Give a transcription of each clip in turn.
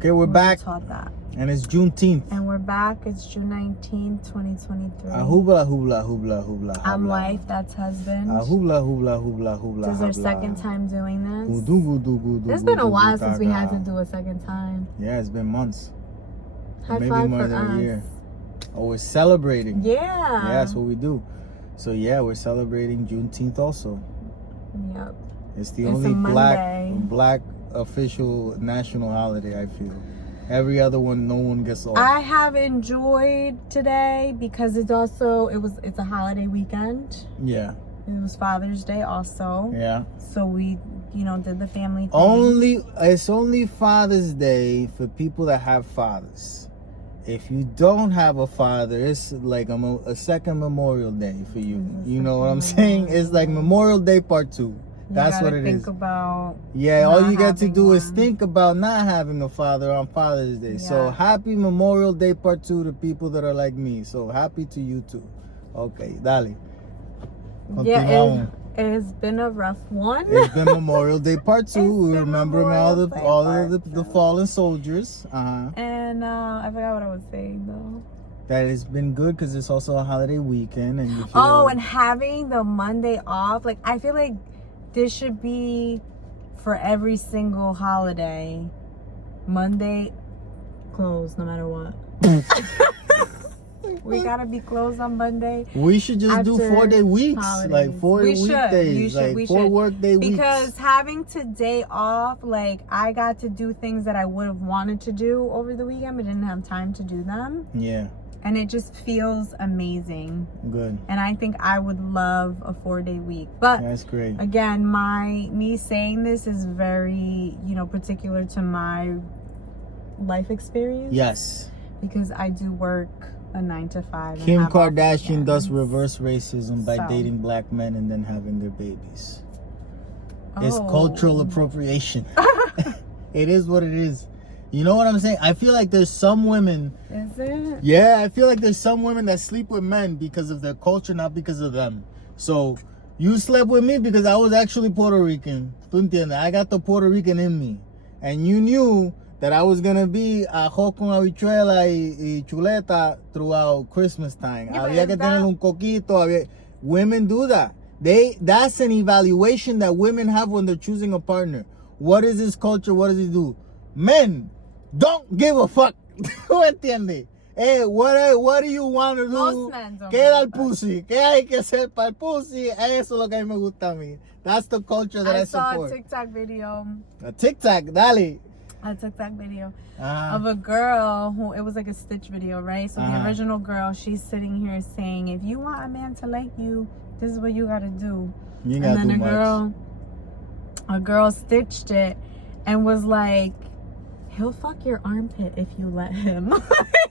Okay, we're back. Taught that. And it's JuneTeenth. And we're back. It's JuneTeenth, 2023. Hoobla, hoobla, hoobla, hoobla. I'm wife, that's husband. Hoobla, hoobla, hoobla, hoobla. This is our second time doing this. It's It's been a while since we had to do a second time. Yeah, it's been months. High Maybe five more for than us. a year. Oh, we're celebrating. Yeah. Yeah, that's what we do. So yeah, we're celebrating JuneTeenth also. Yep. It's the It's only a black official national holiday, I feel. Every other one, no one gets off. I have enjoyed today because it's a holiday weekend. Yeah. It was Father's Day also. Yeah. So we, did the family thing. It's only Father's Day for people that have fathers. If you don't have a father, it's like a second Memorial Day for you. You know what I'm saying? It's like Memorial Day Part 2. That's what it is. Yeah, all you got to do is think about not having a father on Father's Day. Yeah. So happy Memorial Day Part 2 to people that are like me. So happy to you too. Okay, dale. Yeah, it's been a rough one. It's been Memorial Day Part 2. We're remembering all of the fallen soldiers. And I forgot what I was saying though. That it's been good because it's also a holiday weekend, and you feel and having the Monday off, like I feel like this should be for every single holiday. Monday closed no matter what. We gotta be closed on Monday. We should just do 4-day weeks, holidays. like 4 weekdays, we 4 workday weeks. Because having today off, like I got to do things that I would have wanted to do over the weekend, but didn't have time to do them. Yeah. And it just feels amazing. Good. And I think I would love a 4-day week. But that's great. Again, me saying this is very, particular to my life experience. Yes. Because I do work a 9 to 5. Kim Kardashian does reverse racism by dating black men and then having their babies. It's cultural appropriation. It is what it is. You know what I'm saying? I feel like there's some women. Is it? Yeah, I feel like there's some women that sleep with men because of their culture, not because of them. So you slept with me because I was actually Puerto Rican. ¿Tú entiendes? I got the Puerto Rican in me. And you knew that I was gonna be ajo con habichuela y chuleta throughout Christmas time. Yeah, había que tener un coquito. Women do that. That's an evaluation that women have when they're choosing a partner. What is his culture? What does he do? Men don't give a fuck. ¿Tú entiendes? Hey, what do you want to do? Most men don't. Queda el pussy. ¿Qué hay que hacer para el pussy? Eso es lo que a mí me gusta a mí. That's the culture that I support. I saw a TikTok video. A TikTok, dale. A TikTok video of a girl who, it was like a Stitch video, right? So the original girl, she's sitting here saying, if you want a man to like you, this is what you gotta do. You gotta and then do a girl stitched it and was like, he'll fuck your armpit if you let him.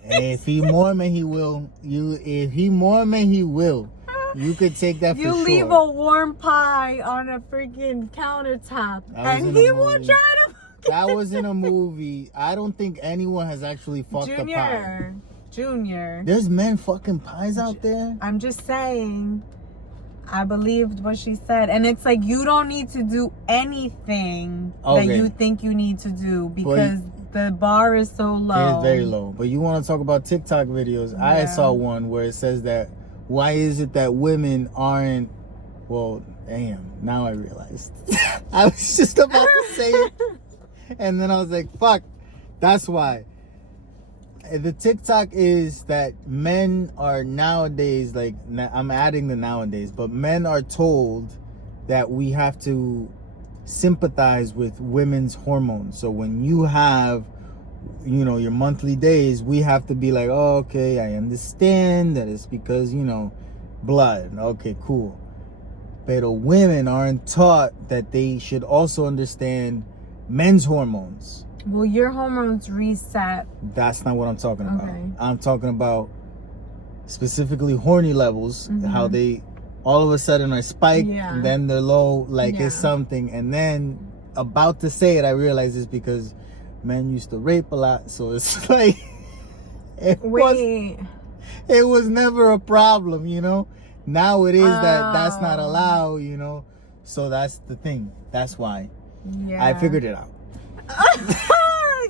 If he Mormon, he will. If he Mormon, he will. You could take that for sure. You leave a warm pie on a freaking countertop, and he will try to. That was in a movie. I don't think anyone has actually fucked a pie. Junior. There's men fucking pies out there. I'm just saying. I believed what she said, and it's like you don't need to do anything that you think you need to do because the bar is so low. It's very low. But you want to talk about TikTok videos? Yeah. I saw one where it says that why is it that women aren't? Well, damn. Now I realized. I was just about to say it, and then I was like, "Fuck, that's why." The TikTok is that men are nowadays, like, I'm adding the nowadays, but men are told that we have to sympathize with women's hormones. So when you have, your monthly days, we have to be like, oh, okay, I understand that it's because, blood. Okay, cool. But women aren't taught that they should also understand men's hormones. Well, your hormones reset. That's not what I'm talking about. I'm talking about specifically horny levels, how they all of a sudden are spiked, and then they're low, like it's something. And then about to say it, I realized it's because men used to rape a lot. So it's like, it was never a problem, Now it is that's not allowed, So that's the thing. That's why. Yeah. I figured it out.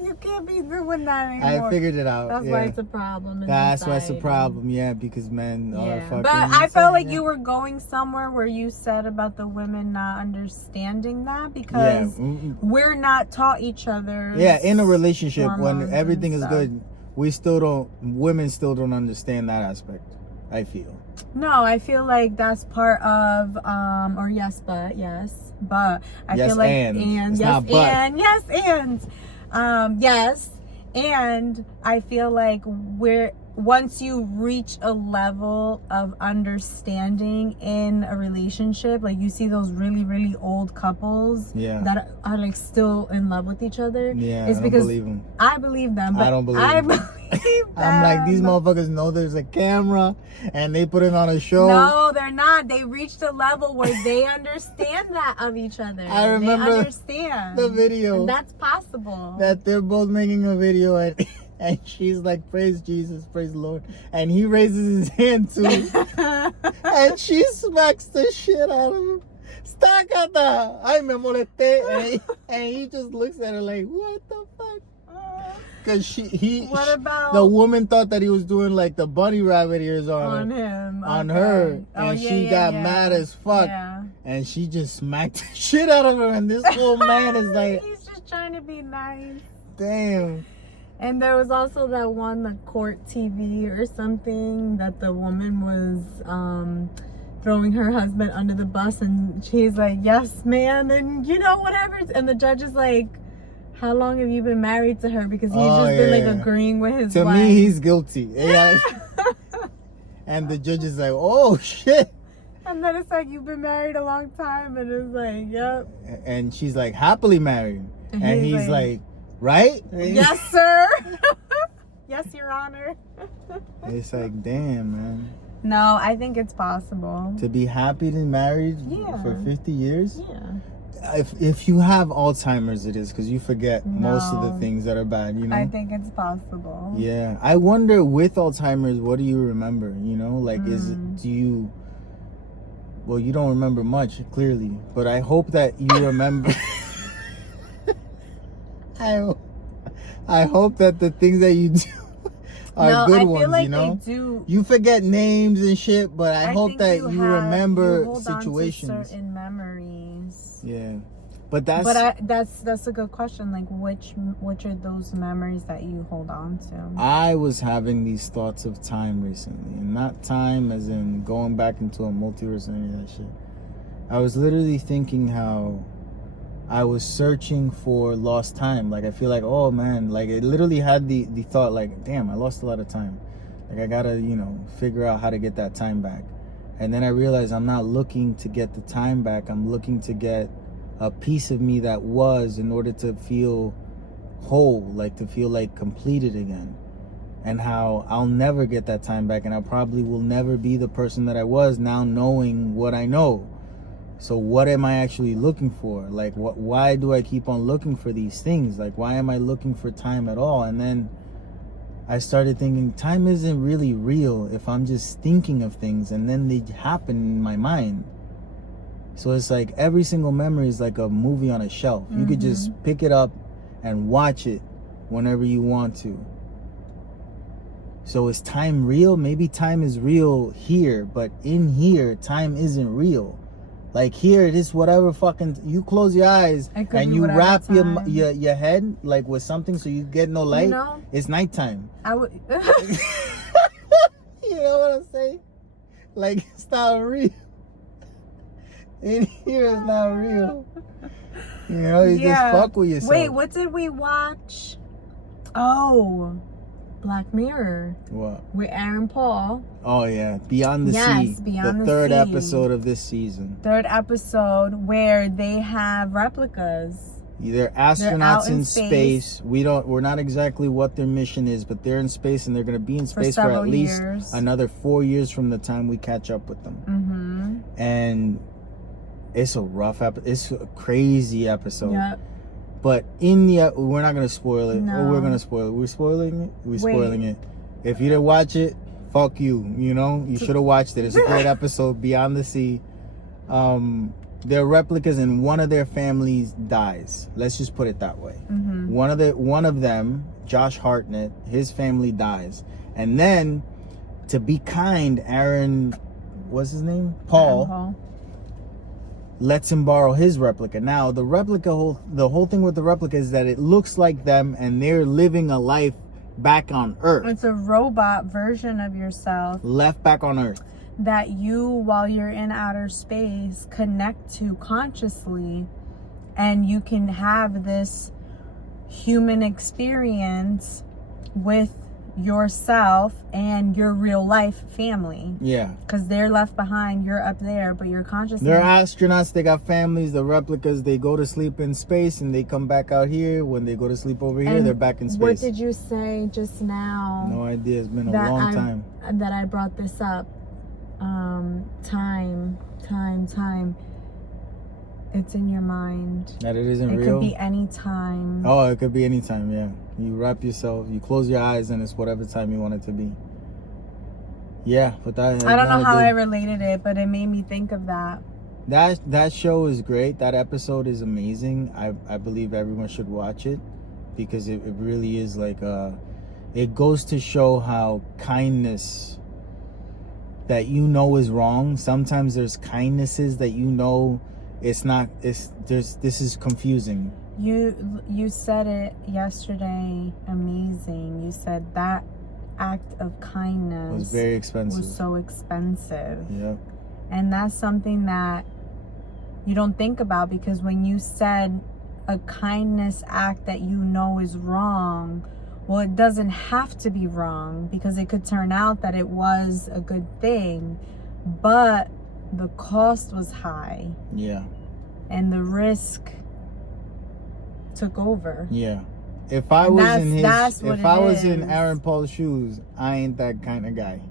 You can't be doing that anymore. I figured it out. That's why it's a problem. That's why it's a problem. Yeah, because men are fucking. But I felt like you were going somewhere where you said about the women not understanding that because we're not taught each other. Yeah, in a relationship when everything is good, women still don't understand that aspect. I feel. No, I feel like that's part of yes, I feel like and I feel like once you reach a level of understanding in a relationship, like you see those really, really old couples that are like still in love with each other. Yeah, it's because I believe them, but I don't believe them. I'm like, these motherfuckers know there's a camera and they put it on a show. No, they're not. They reached a level where they understand that of each other. I remember they understand the video. And that's possible. That they're both making a video and she's like, praise Jesus, praise the Lord. And he raises his hand too. And she smacks the shit out of him. Stakata! Ay, me molesté. And he just looks at her like, what the fuck? Because the woman thought that he was doing like the bunny rabbit ears on her. And she got mad as fuck. Yeah. And she just smacked the shit out of her. And this old man is like, he's just trying to be nice. Damn. And there was also that one, the court TV or something, that the woman was throwing her husband under the bus, and she's like, yes, man, and whatever. And the judge is like, how long have you been married to her? Because he's just been agreeing with his wife. To me, he's guilty. Yeah. And the judge is like, oh, shit. And then it's like, you've been married a long time. And it's like, yep. And she's like, happily married. And he's like, right? Yes, sir. Yes, Your Honor. It's like, damn, man. No, I think it's possible. To be happy to married for 50 years? Yeah. If you have Alzheimer's, it is, because you forget most of the things that are bad, I think it's possible. Yeah. I wonder, with Alzheimer's, what do you remember? Like, well, you don't remember much, clearly, but I hope that you remember. I hope that the things that you do are good ones, like they do. You forget names and shit, but I hope that you remember situations. On to certain memories. Yeah. But that's a good question. Like, which are those memories that you hold on to? I was having these thoughts of time recently, and not time as in going back into a multiverse and any of that shit. I was literally thinking how I was searching for lost time. Like, I feel like, oh man, like it literally had the thought like, damn, I lost a lot of time. Like, I gotta, figure out how to get that time back. And then I realized I'm not looking to get the time back. I'm looking to get a piece of me that was, in order to feel whole, like to feel like completed again. And how I'll never get that time back, and I probably will never be the person that I was now, knowing what I know. So what am I actually looking for? Like, why do I keep on looking for these things? Like, why am I looking for time at all? And then I started thinking, time isn't really real if I'm just thinking of things and then they happen in my mind. So it's like every single memory is like a movie on a shelf. You could just pick it up and watch it whenever you want to. So is time real? Maybe time is real here, but in here, time isn't real. Like, here, it is whatever fucking, you close your eyes and you wrap your head like with something so you get no light. It's nighttime. I would. You know what I'm saying? Like, it's not real. In here, it's not real. You just fuck with yourself. Wait, what did we watch? Oh, Black Mirror. What? With Aaron Paul. Oh yeah, Beyond the Sea. Beyond the third episode of this season. Third episode where they have replicas. They're astronauts in space. We're not exactly what their mission is, but they're in space, and they're going to be in space for at least another 4 years from the time we catch up with them. And it's a rough episode. It's a crazy episode. Yep. But we're not going to spoil it. No. Or we're going to spoil it. We're spoiling it? We're spoiling it. If you didn't watch it, fuck you. You should have watched it. It's a great episode, Beyond the Sea. they're replicas and one of their families dies. Let's just put it that way. Mm-hmm. One of them, Josh Hartnett, his family dies. And then, to be kind, Aaron, what's his name? Paul lets him borrow his replica. Now, the whole thing with the replica is that it looks like them and they're living a life back on Earth. It's a robot version of yourself. Left back on Earth. That you, while you're in outer space, connect to consciously, and you can have this human experience with yourself and your real life family. Yeah. Because they're left behind, you're up there, but your consciousness. They're astronauts, they got families. The replicas, they go to sleep in space and they come back out here. When they go to sleep over here, they're back in space. What did you say just now? No idea. It's been a long time. That I brought this up. Time. It's in your mind. That it isn't real? It could be any time. Oh, it could be any time, yeah. You wrap yourself, you close your eyes, and it's whatever time you want it to be. Yeah, but that... I don't know how I related it, but it made me think of that. That show is great. That episode is amazing. I believe everyone should watch it because it really is like... it goes to show how kindness that you know is wrong. Sometimes there's kindnesses that you know it's not. This is confusing. You said it yesterday. Amazing. You said that act of kindness was very expensive. Was so expensive. Yeah. And that's something that you don't think about, because when you said a kindness act that you know is wrong, well, it doesn't have to be wrong, because it could turn out that it was a good thing, but the cost was high. Yeah. And the risk took over. Yeah. If I was in Aaron Paul's shoes, I ain't that kind of guy.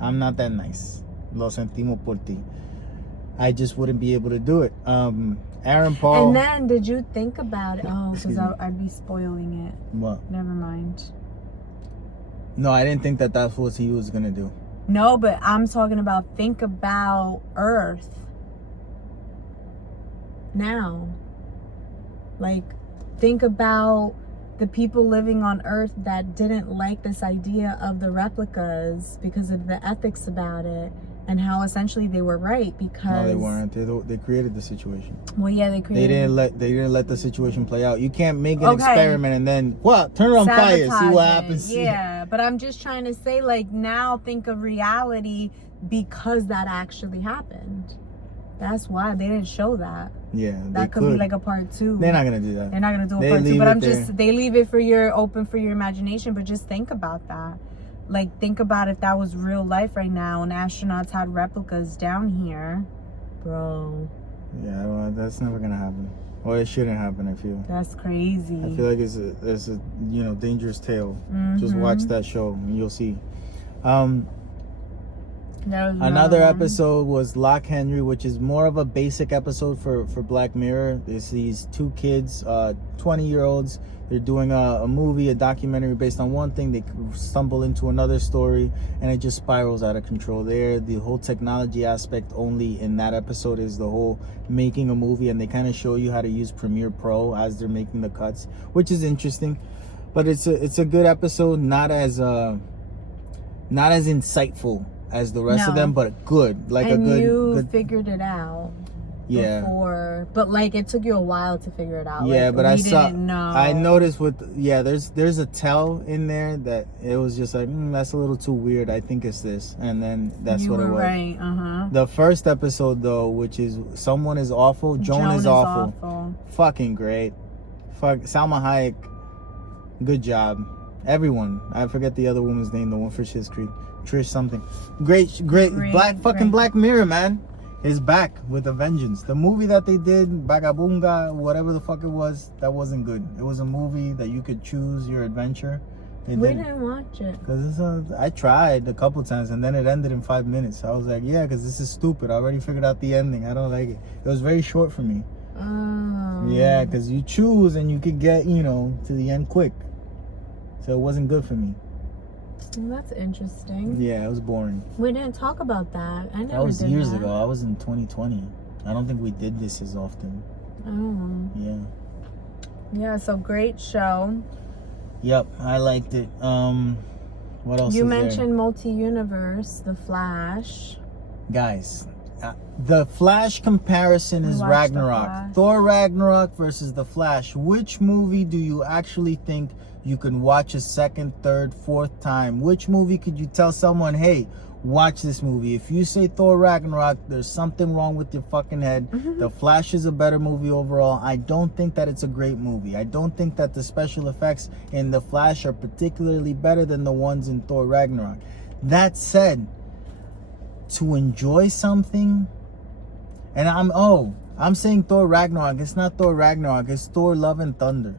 I'm not that nice. Lo sentimos por ti. I just wouldn't be able to do it. Aaron Paul. And then, did you think about it? Oh, because I'd be spoiling it. What? Never mind. No, I didn't think that that's what he was gonna do. No, but I'm talking about, think about Earth now. Like, think about the people living on Earth that didn't like this idea of the replicas because of the ethics about it, and how essentially they were right, because... No, they weren't. They created the situation. Well, yeah, they created... They didn't let the situation play out. You can't make an experiment and then, what? Turn it on fire, see what happens. Yeah, but I'm just trying to say, like, now think of reality because that actually happened. That's why they didn't show that. Yeah, that could be like a part 2. They're not gonna do that. They're not gonna do a part 2. But they leave it open for your imagination. But just think about that. Like, think about if that was real life right now and astronauts had replicas down here, bro. Yeah, well, that's never gonna happen. Or it shouldn't happen. I feel. That's crazy. I feel like it's a dangerous tale. Mm-hmm. Just watch that show and you'll see. Another episode was Lock Henry, which is more of a basic episode for Black Mirror. There's these 2 kids, 20-year-olds. They're doing a movie, a documentary based on one thing. They stumble into another story, and it just spirals out of control. The whole technology aspect only in that episode is the whole making a movie, and they kind of show you how to use Premiere Pro as they're making the cuts, which is interesting. But it's a good episode, not as insightful as the rest of them, but good. Like, and you figured it out. Yeah. Before, but like it took you a while to figure it out. Yeah, like, but didn't know. I noticed there's a tell in there that it was just like, that's a little too weird. I think it's this, and then that's what it was. Right. The first episode though, which is Someone is Awful. Joan is awful. Fucking great. Salma Hayek. Good job. Everyone. I forget the other woman's name. The one for Schitt's Creek. Trish something. Great. Black Mirror, man. Is back with a vengeance. The movie that they did, Bagabunga, whatever the fuck it was, that wasn't good. It was a movie that you could choose your adventure. We didn't watch it. Because I tried a couple times and then it ended in 5 minutes. I was like, yeah, because this is stupid. I already figured out the ending. I don't like it. It was very short for me. Yeah, because you choose and you could get, to the end quick. So it wasn't good for me. Well, that's interesting. Yeah, it was boring. We didn't talk about that. That was years ago. I was in 2020. I don't think we did this as often. Oh. Yeah. Yeah, so great show. Yep, I liked it. What else You is mentioned multi-universe, The Flash. Guys, the Flash comparison is Ragnarok. Thor Ragnarok versus the Flash. Which movie do you actually think you can watch a second, third, fourth time? Which movie could you tell someone, hey, watch this movie? If you say Thor Ragnarok, there's something wrong with your fucking head. The Flash is a better movie overall. I don't think that it's a great movie. I don't think that the special effects in the Flash are particularly better than the ones in Thor Ragnarok. That said, to enjoy something, and I'm saying Thor Ragnarok. It's not Thor Ragnarok. It's Thor Love and Thunder.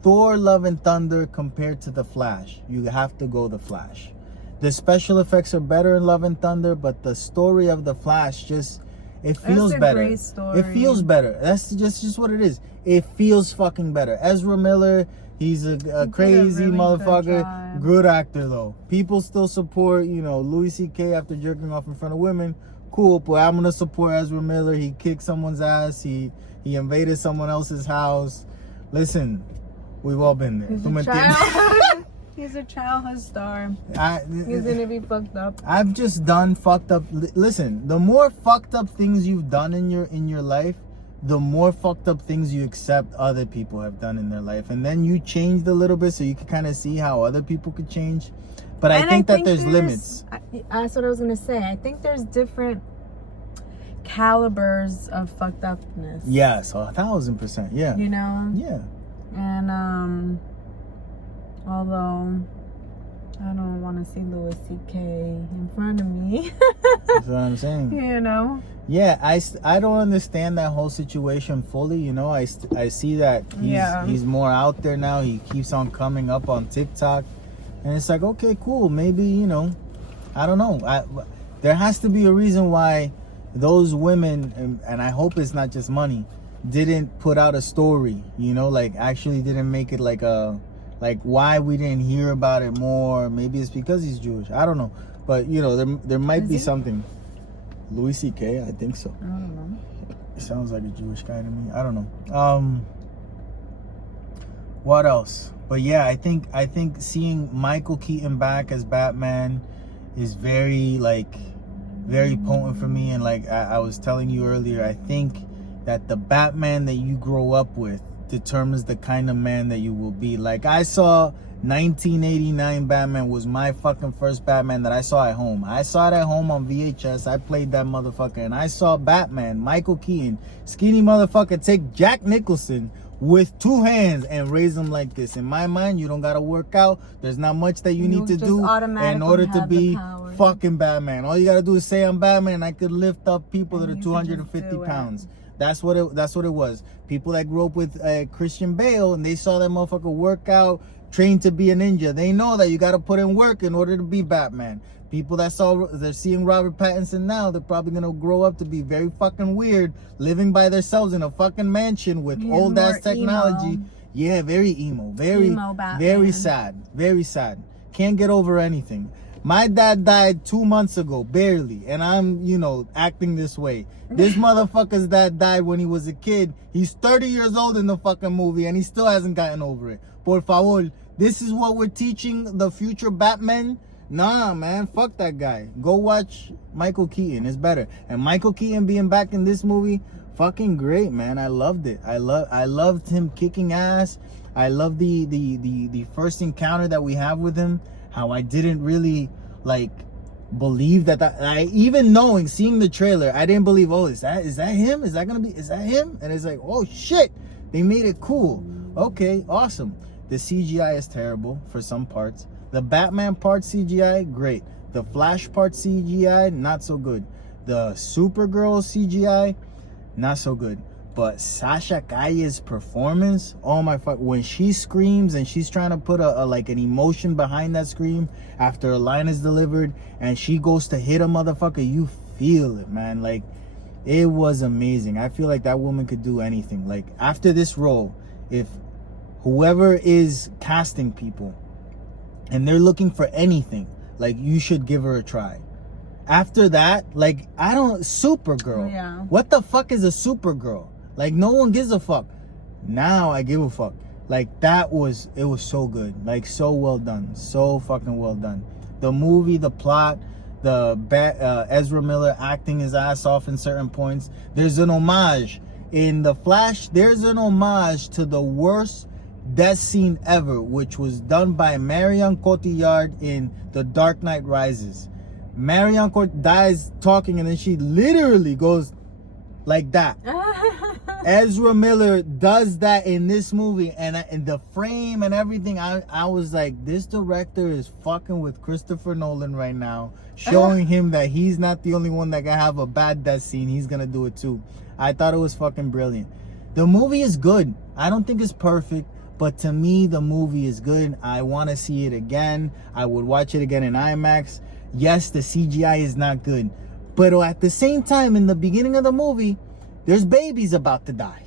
Thor Love and Thunder compared to the Flash, you have to go the Flash. The special effects are better in Love and Thunder, but the story of the Flash it feels better. Great story. It feels better. That's just what it is. It feels fucking better. Ezra Miller, he's a crazy motherfucker. Good actor though. People still support, Louis C.K. after jerking off in front of women. Cool, but I'm gonna support Ezra Miller. He kicked someone's ass. He invaded someone else's house. Listen, we've all been there. He's a childhood star. He's gonna be fucked up. I've just done fucked up. Listen, the more fucked up things you've done in your life, the more fucked up things you accept other people have done in their life, and then you changed a little bit so you can kind of see how other people could change. But I think that there's limits. That's what I was gonna say. I think there's different calibers of fucked upness. Yes, 1,000%. Yeah. Yeah. And although I don't want to see Louis C.K. in front of me. That's what I'm saying. Yeah, I don't understand that whole situation fully. I see that he's more out there now. He keeps on coming up on TikTok. And it's like, okay, cool. Maybe, I don't know. There has to be a reason why those women, and I hope it's not just money, didn't put out a story, actually didn't make it like why we didn't hear about it more. Maybe it's because he's Jewish. I don't know. But, there might be something. Louis C.K., I think so. I don't know. He sounds like a Jewish guy to me. I don't know. What else? But yeah, I think seeing Michael Keaton back as Batman is very potent for me. And like I was telling you earlier, I think that the Batman that you grow up with determines the kind of man that you will be. Like, I saw 1989 Batman was my fucking first Batman that I saw at home. I saw it at home on VHS. I played that motherfucker, and I saw Batman, Michael Keaton, skinny motherfucker, take Jack Nicholson with two hands and raise them like this. In my mind, you don't gotta work out. There's not much that you need to do in order to be fucking Batman. All you gotta do is say I'm Batman. I could lift up people that are 250 pounds. That's what it was. People that grew up with Christian Bale and they saw that motherfucker work out, train to be a ninja. They know that you got to put in work in order to be Batman. People they're seeing Robert Pattinson now, they're probably going to grow up to be very fucking weird, living by themselves in a fucking mansion with old ass technology. Emo. Yeah, very emo. Very sad. Very sad. Can't get over anything. My dad died 2 months ago, barely, and I'm, acting this way. This motherfucker's dad died when he was a kid. He's 30 years old in the fucking movie, and he still hasn't gotten over it. Por favor, this is what we're teaching the future Batman? Nah, man, fuck that guy. Go watch Michael Keaton. It's better. And Michael Keaton being back in this movie, fucking great, man. I loved it. I loved him kicking ass. I love the first encounter that we have with him. How I didn't really believe that I even seeing the trailer, I didn't believe, oh, is that him? Is that him? And it's like, oh shit, they made it cool. Okay, awesome. The CGI is terrible for some parts. The Batman part CGI, great. The Flash part CGI, not so good. The Supergirl CGI, not so good. But Sasha Calle's performance, oh my fuck, when she screams and she's trying to put an emotion behind that scream after a line is delivered and she goes to hit a motherfucker, you feel it, man. Like, it was amazing. I feel like that woman could do anything. Like, after this role, if whoever is casting people and they're looking for anything, like, you should give her a try. After that, like, I don't, Supergirl. Yeah. What the fuck is a Supergirl? Like, no one gives a fuck. Now I give a fuck. Like, it was so good. Like, so well done. So fucking well done. The movie, the plot, Ezra Miller acting his ass off in certain points. There's an homage. In The Flash, there's an homage to the worst death scene ever, which was done by Marion Cotillard in The Dark Knight Rises. Marion Cotillard dies talking, and then she literally goes like that. Ezra Miller does that in this movie, and the frame and everything. I was like, this director is fucking with Christopher Nolan right now, showing him that he's not the only one that can have a bad death scene. He's gonna do it too. I thought it was fucking brilliant. The movie is good. I don't think it's perfect, but to me, the movie is good. I want to see it again. I would watch it again in IMAX. Yes, the CGI is not good, but at the same time, in the beginning of the movie, there's babies about to die.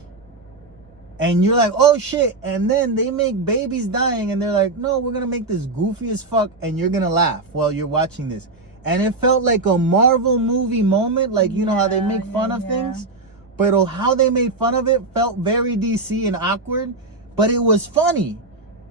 And you're like, oh shit. And then they make babies dying, and they're like, no, we're going to make this goofy as fuck, and you're going to laugh while you're watching this. And it felt like a Marvel movie moment, like, you know how they make fun of things? But how they made fun of it felt very DC and awkward, but it was funny.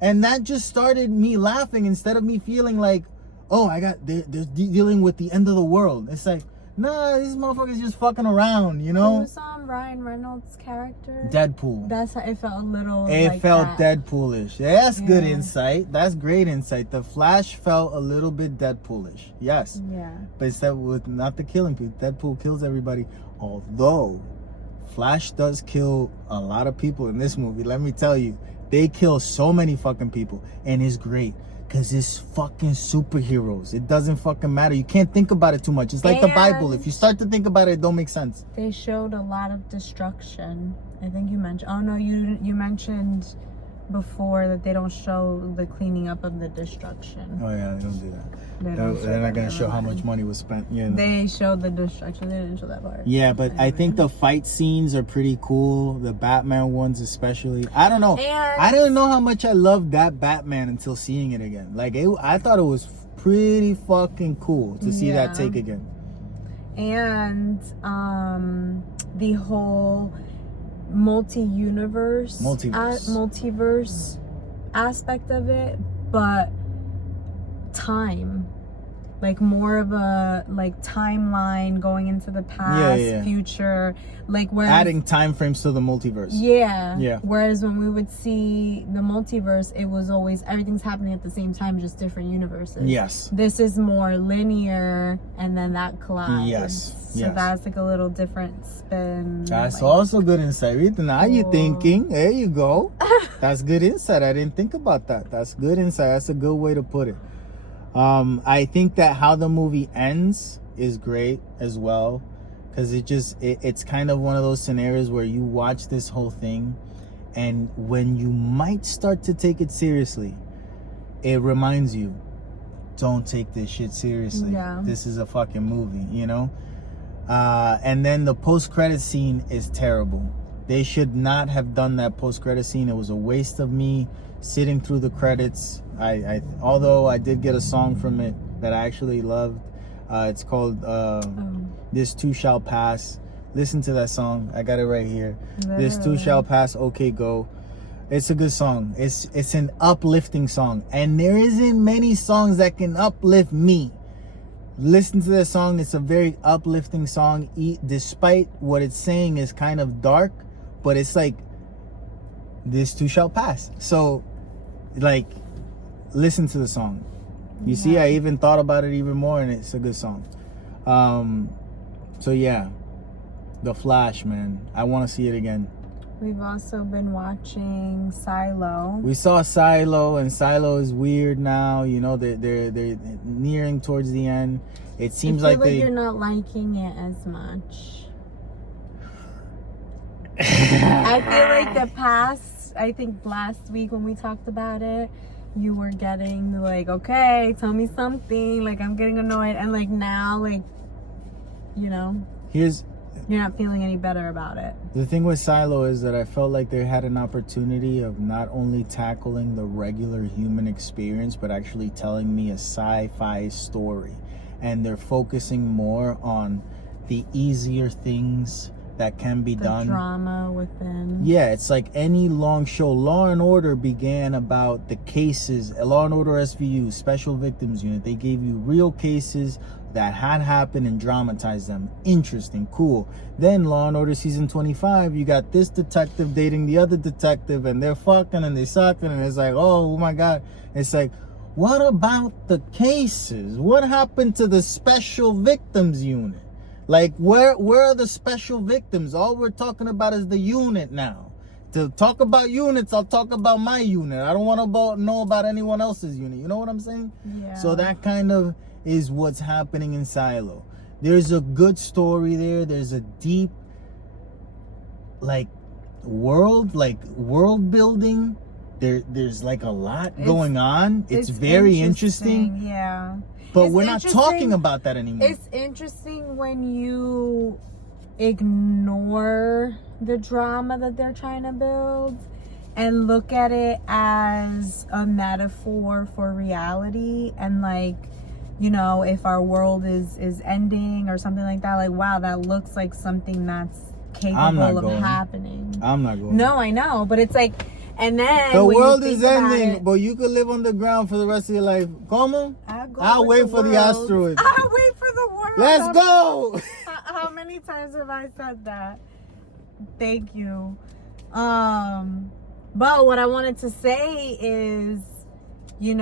And that just started me laughing instead of me feeling like, oh, they're dealing with the end of the world. It's like, nah, these motherfuckers just fucking around, you know? Who's Ryan Reynolds' character? Deadpool. That's how it felt a little. It like felt that. Deadpoolish. Yeah, that's good insight. That's great insight. The Flash felt a little bit Deadpoolish. Yes. Yeah. But instead with not the killing people. Deadpool kills everybody. Although Flash does kill a lot of people in this movie. Let me tell you, they kill so many fucking people, and it's great. Because it's fucking superheroes. It doesn't fucking matter. You can't think about it too much. It's like the Bible. If you start to think about it, it don't make sense. They showed a lot of destruction. I think you mentioned... Oh, no, you mentioned before that they don't show the cleaning up of the destruction. Oh, yeah, they don't do that. They're not going to show how much money was spent. Yeah, no. They showed the destruction. They didn't show that part. Yeah, but I think the fight scenes are pretty cool. The Batman ones especially. I don't know. I didn't know how much I loved that Batman until seeing it again. Like, I thought it was pretty fucking cool to see that take again. And the whole multiverse aspect of it, but time, like more of a like timeline going into the past, future, like where adding time frames to the multiverse. Yeah. Whereas when we would see the multiverse, it was always everything's happening at the same time, just different universes. Yes. This is more linear, and then that collides. Yes. So that's like a little different spin. That's also good insight. Now you're thinking. There you go. That's good insight. I didn't think about that. That's good insight. That's a good way to put it. I think that how the movie ends is great as well, because it's kind of one of those scenarios where you watch this whole thing, and when you might start to take it seriously, it reminds you, don't take this shit seriously. This is a fucking movie, you know? And then the post-credit scene is terrible. They should not have done that post-credit scene. It was a waste of me sitting through the credits. Although I did get a song from it that I actually loved. It's called This Too Shall Pass. Listen to that song. I got it right here. This Too Shall Pass, okay, go. It's a good song. It's an uplifting song, and there isn't many songs that can uplift me. Listen to that song. It's a very uplifting song, despite what it's saying is kind of dark, but it's like, this too shall pass. So, like, listen to the song. You see, I even thought about it even more, and it's a good song. So yeah, The Flash, man. I want to see it again. We've also been watching Silo. We saw Silo, and Silo is weird now. You know, they're nearing towards the end. It seems like you're not liking it as much. I feel like I think last week when we talked about it, you were getting like, okay, tell me something. Like, I'm getting annoyed. And like now, like, you know, you're not feeling any better about it. The thing with Silo is that I felt like they had an opportunity of not only tackling the regular human experience, but actually telling me a sci-fi story. and they're focusing more on the easier things that can be done. Drama within. Yeah, it's like any long show. Law and Order began about the cases. Law and Order SVU, Special Victims Unit. They gave you real cases that had happened and dramatized them. Interesting, cool. Then Law and Order season 25, you got this detective dating the other detective, and they're fucking and they sucking, and it's like, oh my God. It's like, what about the cases? What happened to the Special Victims Unit? Like, where are the special victims? All we're talking about is the unit now. To talk about units, I'll talk about my unit. I don't want to know about anyone else's unit. You know what I'm saying? Yeah. So that kind of is what's happening in Silo. There's a good story there. There's a deep, world building. There's like a lot going on. It's very interesting. Yeah. But we're not talking about that anymore. It's interesting when you ignore the drama that they're trying to build and look at it as a metaphor for reality, and if our world is ending or something like that, wow, that looks like something that's capable of happening. I'm not going. No, I know, but it's like, and then the world is ending, but you could live underground for the rest of your life. Como? I'll wait for the asteroid. I'll wait for the world. Let's go. How many times have I said that? Thank you. But what I wanted to say is, you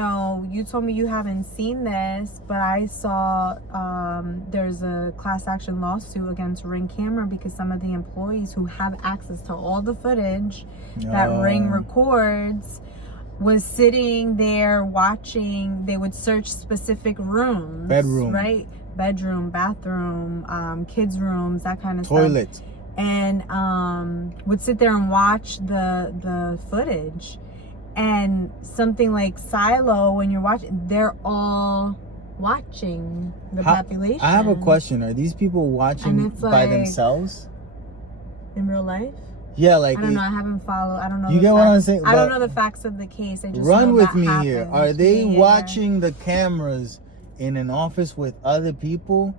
told me you haven't seen this, but I saw there's a class action lawsuit against Ring Camera because some of the employees who have access to all the footage that Ring records was sitting there watching. They would search specific rooms. Bedroom. Right? Bedroom, bathroom, kids' rooms, that kind of Toilet. stuff. And would sit there and watch the footage. And something like Silo, when you're watching, they're all watching the population. I have a question. Are these people watching by themselves? In real life? Yeah, I don't know. I haven't followed. I don't know. You get what I'm saying? I don't know the facts of the case. I just run know with that me happened. here. Are they watching the cameras in an office with other people,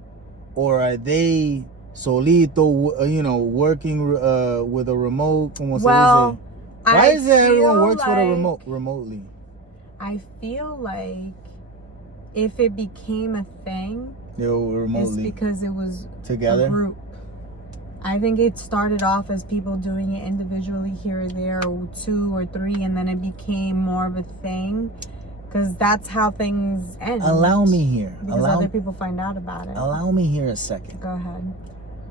or are they solito? Working with a remote. Well, why is it everyone works with a remote remotely? I feel like if it became a thing, they were remotely. It's because it was together. A group. I think it started off as people doing it individually here or there, or 2 or 3, and then it became more of a thing. Because that's how things end. Allow me here. Because other people find out about it. Allow me here a second. Go ahead.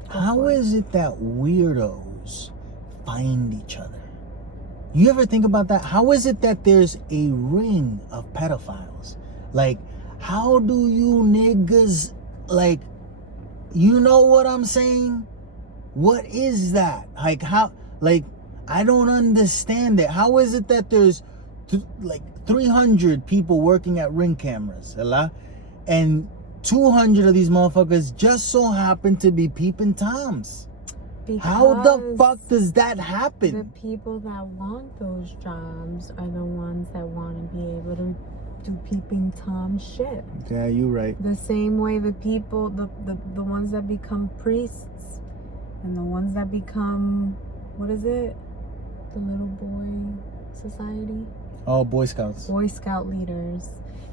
How is it that weirdos find each other? You ever think about that? How is it that there's a ring of pedophiles? How do you niggas, you know what I'm saying? What is that? How, I don't understand it. How is it that there's 300 people working at Ring cameras, and 200 of these motherfuckers just so happen to be peeping Toms? How the fuck does that happen? The people that want those jobs are the ones that want to be able to do peeping Tom shit. Yeah, you're right. The same way the people, the ones that become priests, and the ones that become, what is it? The little boy society? Oh, Boy Scouts. Boy Scout leaders.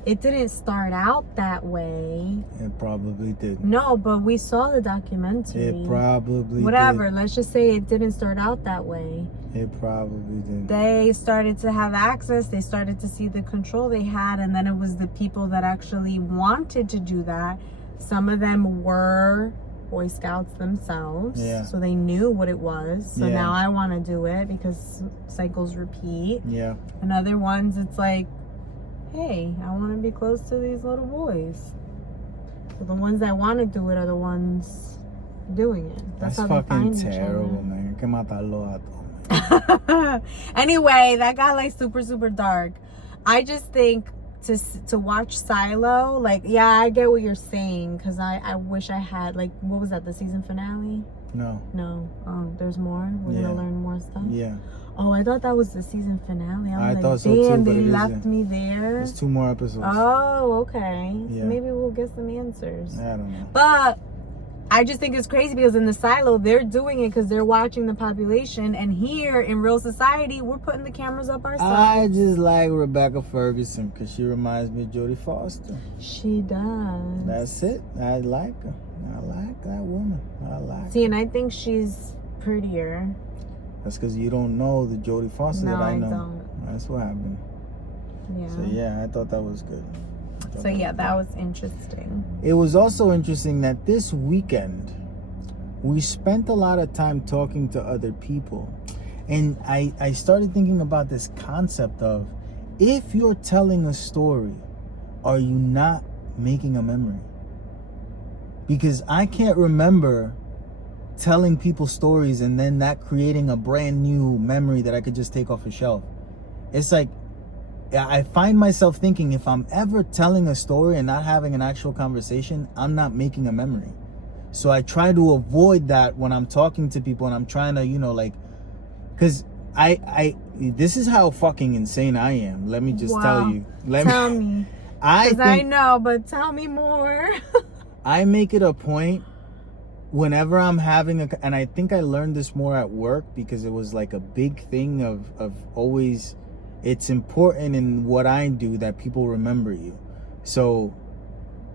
It didn't start out that way. It probably did. No, but we saw the documentary. It probably Whatever. did. Let's just say it didn't start out that way. It probably did. They started to have access. They started to see the control they had. And then it was the people that actually wanted to do that. Some of them were Boy Scouts themselves. Yeah. So they knew what it was. So Yeah. now I want to do it because cycles repeat. Yeah. And other ones, it's like, hey, I want to be close to these little boys. So the ones that want to do it are the ones doing it. That's how they fucking find terrible, man. Que matarlo a todo. Anyway, that got super, super dark. I just think to watch Silo, yeah, I get what you're saying, because I wish I had, what was that, the season finale? No. No. There's more. We're gonna learn more stuff. Yeah. Oh, I thought that was the season finale. I like, thought so too, damn, but they it left isn't. me there. There's 2 more episodes. Oh, okay. Yeah. So maybe we'll get some answers. I don't know. But I just think it's crazy because in the silo, they're doing it because they're watching the population. And here in real society, we're putting the cameras up ourselves. I just like Rebecca Ferguson because she reminds me of Jodie Foster. She does. That's it. I like her. I like that woman. I like See, and I think she's prettier. That's because you don't know the Jodie Foster that I know. Don't. That's what happened. Yeah. So yeah, I thought that was good. So yeah, that was interesting. It was also interesting that this weekend we spent a lot of time talking to other people. And I started thinking about this concept of, if you're telling a story, are you not making a memory? Because I can't remember telling people stories and then that creating a brand new memory that I could just take off a shelf. It's like, I find myself thinking, if I'm ever telling a story and not having an actual conversation, I'm not making a memory. So I try to avoid that when I'm talking to people and I'm trying to, like, because this is how fucking insane I am. Let me just tell you. Tell me. I know, but tell me more. I make it a point whenever I'm having and I think I learned this more at work because it was like a big thing of always, it's important in what I do that people remember you. So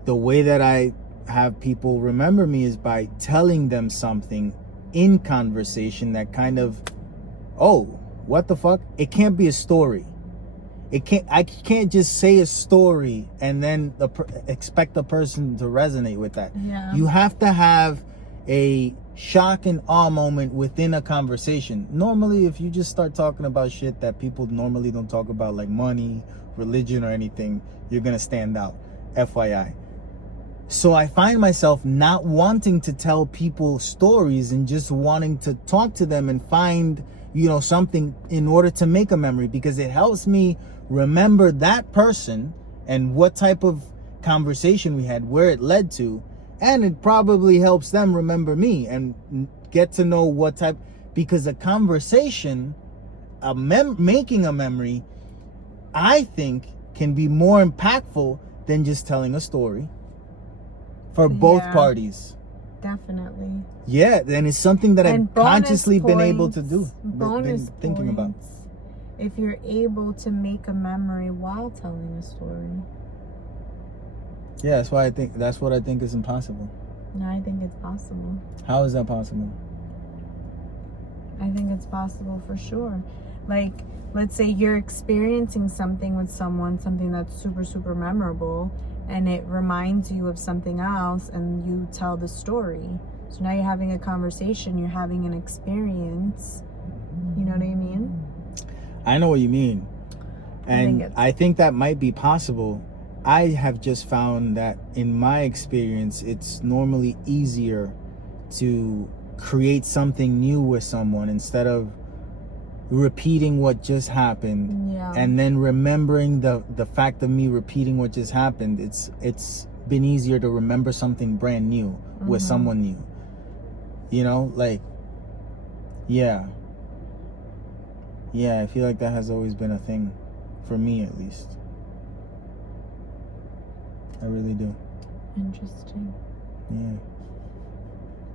the way that I have people remember me is by telling them something in conversation that kind of, oh, what the fuck? It can't be a story. I can't just say a story and then expect the person to resonate with that. Yeah. You have to have a shock and awe moment within a conversation. Normally, if you just start talking about shit that people normally don't talk about, like money, religion, or anything, you're gonna stand out. FYI. So I find myself not wanting to tell people stories and just wanting to talk to them and find, something in order to make a memory, because it helps me remember that person and what type of conversation we had, where it led to, and it probably helps them remember me and get to know what type, because a conversation, making a memory, I think can be more impactful than just telling a story for both parties. Definitely. Yeah, and it's something that I've consciously been able to do. Bonus been thinking about. If you're able to make a memory while telling a story. Yeah, that's what I think is impossible. No, I think it's possible. How is that possible? I think it's possible for sure. Like, let's say you're experiencing something with someone, something that's super, super memorable, and it reminds you of something else, and you tell the story. So now you're having a conversation, you're having an experience. You know what I mean? I know what you mean. And I think that might be possible. I have just found that in my experience, it's normally easier to create something new with someone instead of repeating what just happened. Yeah. And then remembering the fact of me repeating what just happened. It's been easier to remember something brand new with someone new. Yeah, I feel like that has always been a thing for me, at least. I really do. Interesting. Yeah.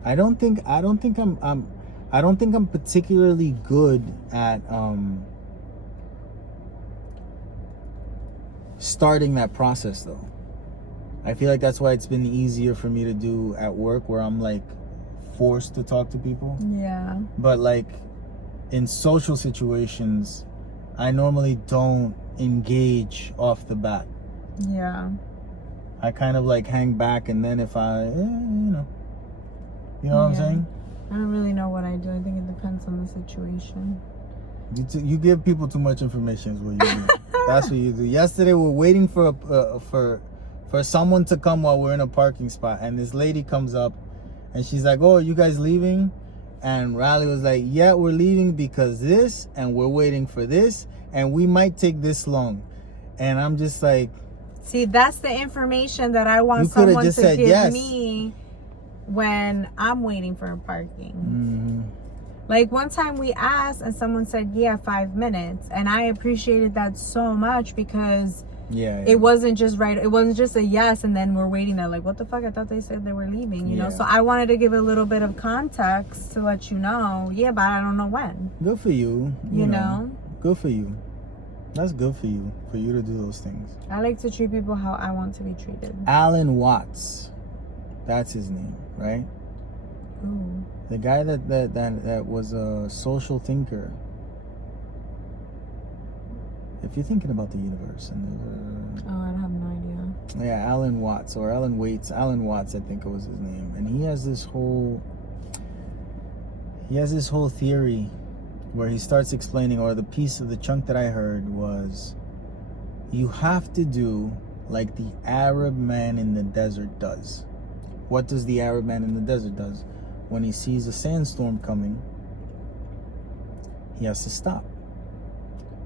I don't think I'm particularly good at starting that process though. I feel like that's why it's been easier for me to do at work, where I'm like forced to talk to people. Yeah. But like in social situations, I normally don't engage off the bat. Yeah. I kind of like hang back, and then if I, you know what I'm saying? I don't really know what I do. I think it depends on the situation. You give people too much information is what you do. That's what you do. Yesterday, we're waiting for someone to come while we're in a parking spot, and this lady comes up, and she's like, "Oh, are you guys leaving?" And Riley was like, "Yeah, we're leaving because this, and we're waiting for this, and we might take this long." And I'm just like, see, that's the information that I want someone to give me. when I'm waiting for parking. Like one time we asked and someone said, yeah, 5 minutes. And I appreciated that so much because it wasn't just it wasn't just a yes and then we're waiting there like, what the fuck? I thought they said they were leaving, you know? So I wanted to give a little bit of context to let you know, but I don't know when. Good for you. You know? Good for you. That's good for you to do those things. I like to treat people how I want to be treated. Alan Watts. That's his name, right? Ooh. The guy that was a social thinker. If you're thinking about the universe and I have no idea. Yeah, Alan Watts or Alan Waits. Alan Watts, I think it was his name. And he has this whole theory where he starts explaining, or the piece of the chunk that I heard was, you have to do like the Arab man in the desert does. What does the Arab man in the desert does? When he sees a sandstorm coming, he has to stop.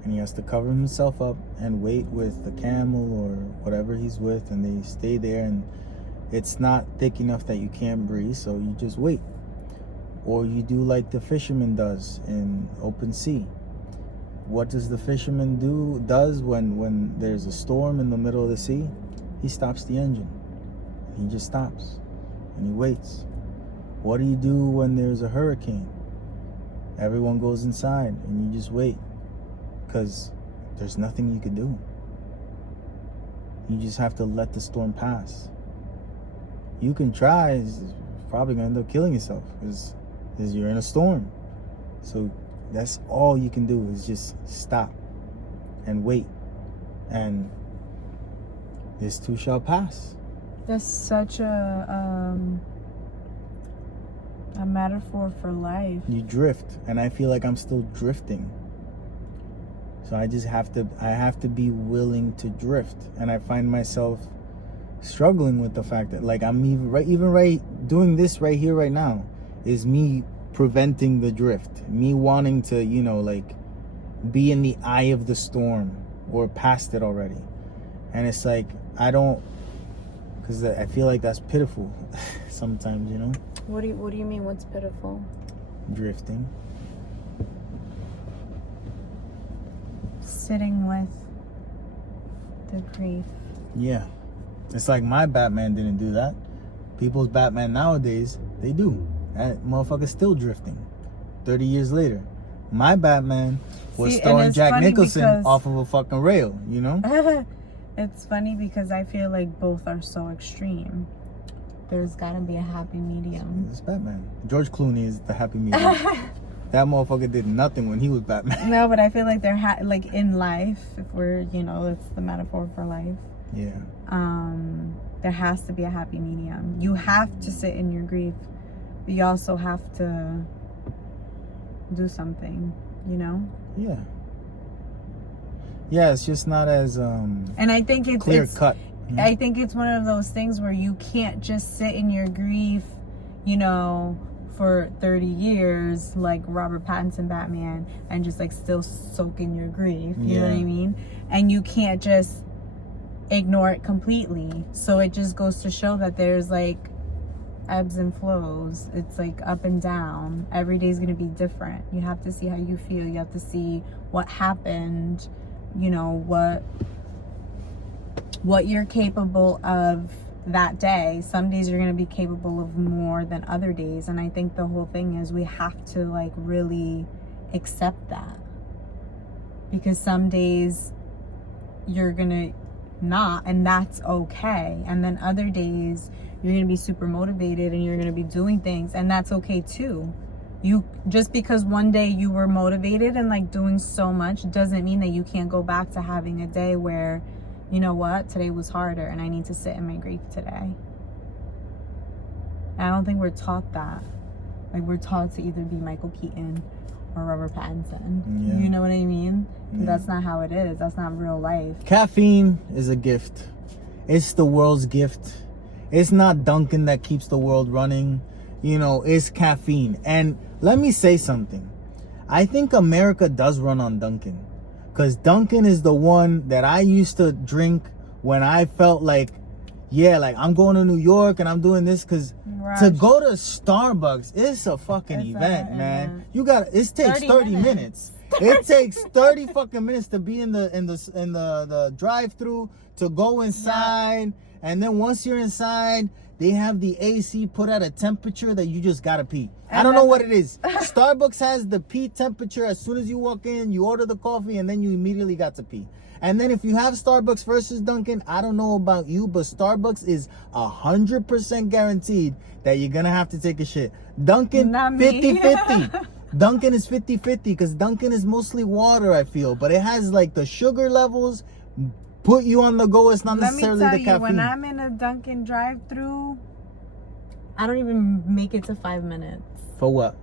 And he has to cover himself up and wait with the camel or whatever he's with, and they stay there, and it's not thick enough that you can't breathe, so you just wait. Or you do like the fisherman does in open sea. What does the fisherman does when there's a storm in the middle of the sea? He stops the engine. He just stops and he waits. What do you do when there's a hurricane? Everyone goes inside and you just wait, because there's nothing you can do. You just have to let the storm pass. You can try, it's probably gonna end up killing yourself because you're in a storm. So that's all you can do, is just stop and wait, and this too shall pass. That's such a metaphor for life. You drift, and I feel like I'm still drifting. So I have to be willing to drift, and I find myself struggling with the fact that, like, I'm even doing this right here right now is me preventing the drift, me wanting to, like, be in the eye of the storm or past it already. And it's like, I don't, because I feel like that's pitiful sometimes, What do you mean? What's pitiful? Drifting. Sitting with the grief. Yeah. It's like my Batman didn't do that. People's Batman nowadays, they do. That motherfucker's still drifting 30 years later. My Batman was throwing Jack Nicholson off of a fucking rail, It's funny because I feel like both are so extreme. There's gotta be a happy medium. It's Batman. George Clooney is the happy medium. That motherfucker did nothing when he was Batman. No, but I feel like like in life, if we're, it's the metaphor for life. Yeah. There has to be a happy medium. You have to sit in your grief, but you also have to do something, Yeah. Yeah, it's just not as and I think it's clear cut. I think it's one of those things where you can't just sit in your grief, for 30 years like Robert Pattinson Batman and just like still soak in your grief. You know what I mean? And you can't just ignore it completely. So it just goes to show that there's like ebbs and flows. It's like up and down. Every day's gonna be different. You have to see how you feel. You have to see what happened, what you're capable of that day. Some days you're going to be capable of more than other days, and I think the whole thing is we have to like really accept that, because some days you're going to not, and that's okay, and then other days you're going to be super motivated and you're going to be doing things, and that's okay too. You just because one day you were motivated and like doing so much doesn't mean that you can't go back to having a day where, you know what, today was harder and I need to sit in my grief today. And I don't think we're taught that. Like, we're taught to either be Michael Keaton or Robert Pattinson. Yeah. You know what I mean? Yeah. That's not how it is. That's not real life. Caffeine is a gift. It's the world's gift. It's not Dunkin' that keeps the world running. It's caffeine. And let me say something. I think America does run on Dunkin'. Because Dunkin' is the one that I used to drink when I felt like, yeah, like I'm going to New York and I'm doing this because to go to Starbucks, it's a fucking event, man. You got it takes 30 minutes. It takes 30 fucking minutes to be in the drive-through, to go inside, and then once you're inside, they have the AC put at a temperature that you just gotta pee. I don't know what it is. Starbucks has the pee temperature as soon as you walk in, you order the coffee, and then you immediately got to pee. And then if you have Starbucks versus Dunkin', I don't know about you, but Starbucks is 100% guaranteed that you're gonna have to take a shit. Dunkin', 50-50. Dunkin' is 50-50 because Dunkin' is mostly water, I feel. But it has like the sugar levels, put you on the go. It's not necessarily the caffeine. Let me tell you, when I'm in a Dunkin' drive-thru, I don't even make it to 5 minutes. For what?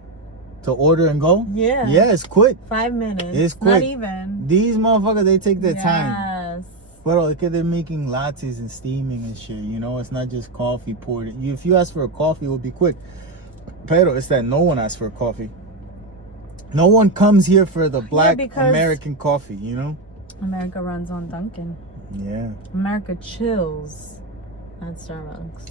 To order and go? Yeah. Yeah, it's quick. 5 minutes. It's quick. Not even. These motherfuckers, they take their time. Yes. But look at they're making lattes and steaming and shit. You know, it's not just coffee poured. If you ask for a coffee, it will be quick. Pero it's that no one asks for a coffee. No one comes here for the black American coffee, you know? America runs on Dunkin'. Yeah. America chills at Starbucks.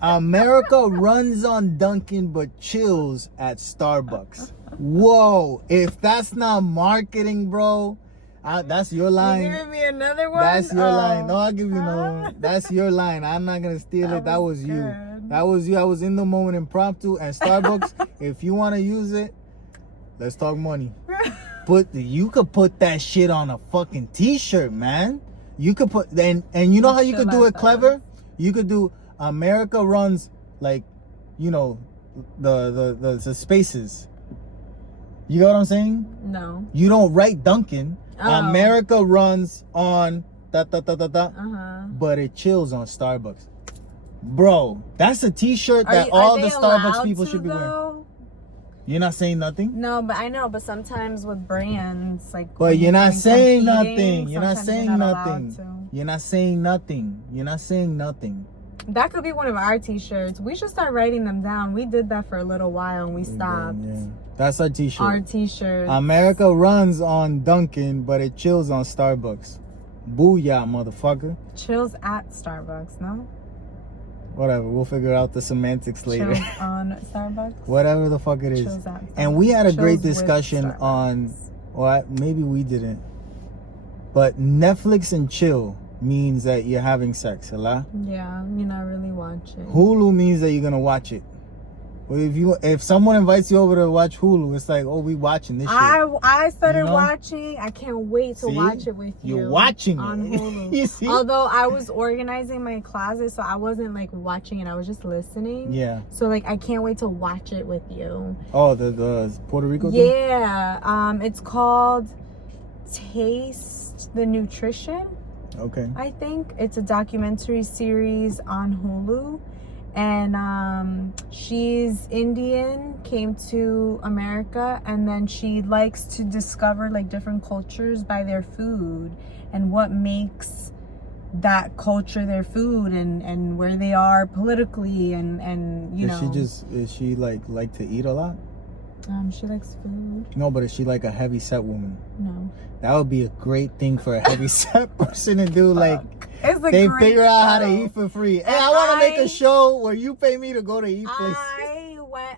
America runs on Dunkin' but chills at Starbucks. Whoa. If that's not marketing, bro, that's your line. You giving me another one? That's your line. No, I'll give you another one. That's your line. I'm not going to steal it. That was you. That was you. I was in the moment, impromptu. And Starbucks, if you want to use it, let's talk money. You could put that shit on a fucking t-shirt, man. You could put, and you know how you could do it clever? You could do America runs, like, you know, the spaces. You know what I'm saying? No. You don't write Dunkin'. America runs on but it chills on Starbucks. Bro, that's a t-shirt that all the Starbucks people should be wearing. You're not saying nothing? No, but I know, but sometimes with brands, like... But you're not saying nothing. You're not saying nothing. You're not saying nothing. You're not saying nothing. That could be one of our t-shirts. We should start writing them down. We did that for a little while and we stopped. Yeah. That's our t-shirt. Our t-shirt. America runs on Dunkin', but it chills on Starbucks. Booyah, motherfucker. Chills at Starbucks, no? Whatever, we'll figure out the semantics later. Chills on Starbucks? Whatever the fuck it is. Chills at Starbucks. And we had a great discussion on, or maybe we didn't, but Netflix and chill means that you're having sex, hello? Yeah, you're not really watching. Hulu means that you're gonna watch it. Well, if someone invites you over to watch Hulu, it's like, oh, we watching this shit. I started watching. I can't wait to watch it with you. You're watching on it. Hulu. You see? Although I was organizing my closet, so I wasn't like watching it. I was just listening. Yeah. So like, I can't wait to watch it with you. Oh, the Puerto Rico thing? Yeah. It's called Taste the Nutrition. Okay. I think it's a documentary series on Hulu. And she's Indian, came to America, and then she likes to discover like different cultures by their food and what makes that culture their food and where they are politically and you know. Is she like to eat a lot? She likes food. No, but is she like a heavy set woman? No. That would be a great thing for a heavy set person to do. Like, they figure out how to eat for free. Hey, I want to make a show where you pay me to go to eat places.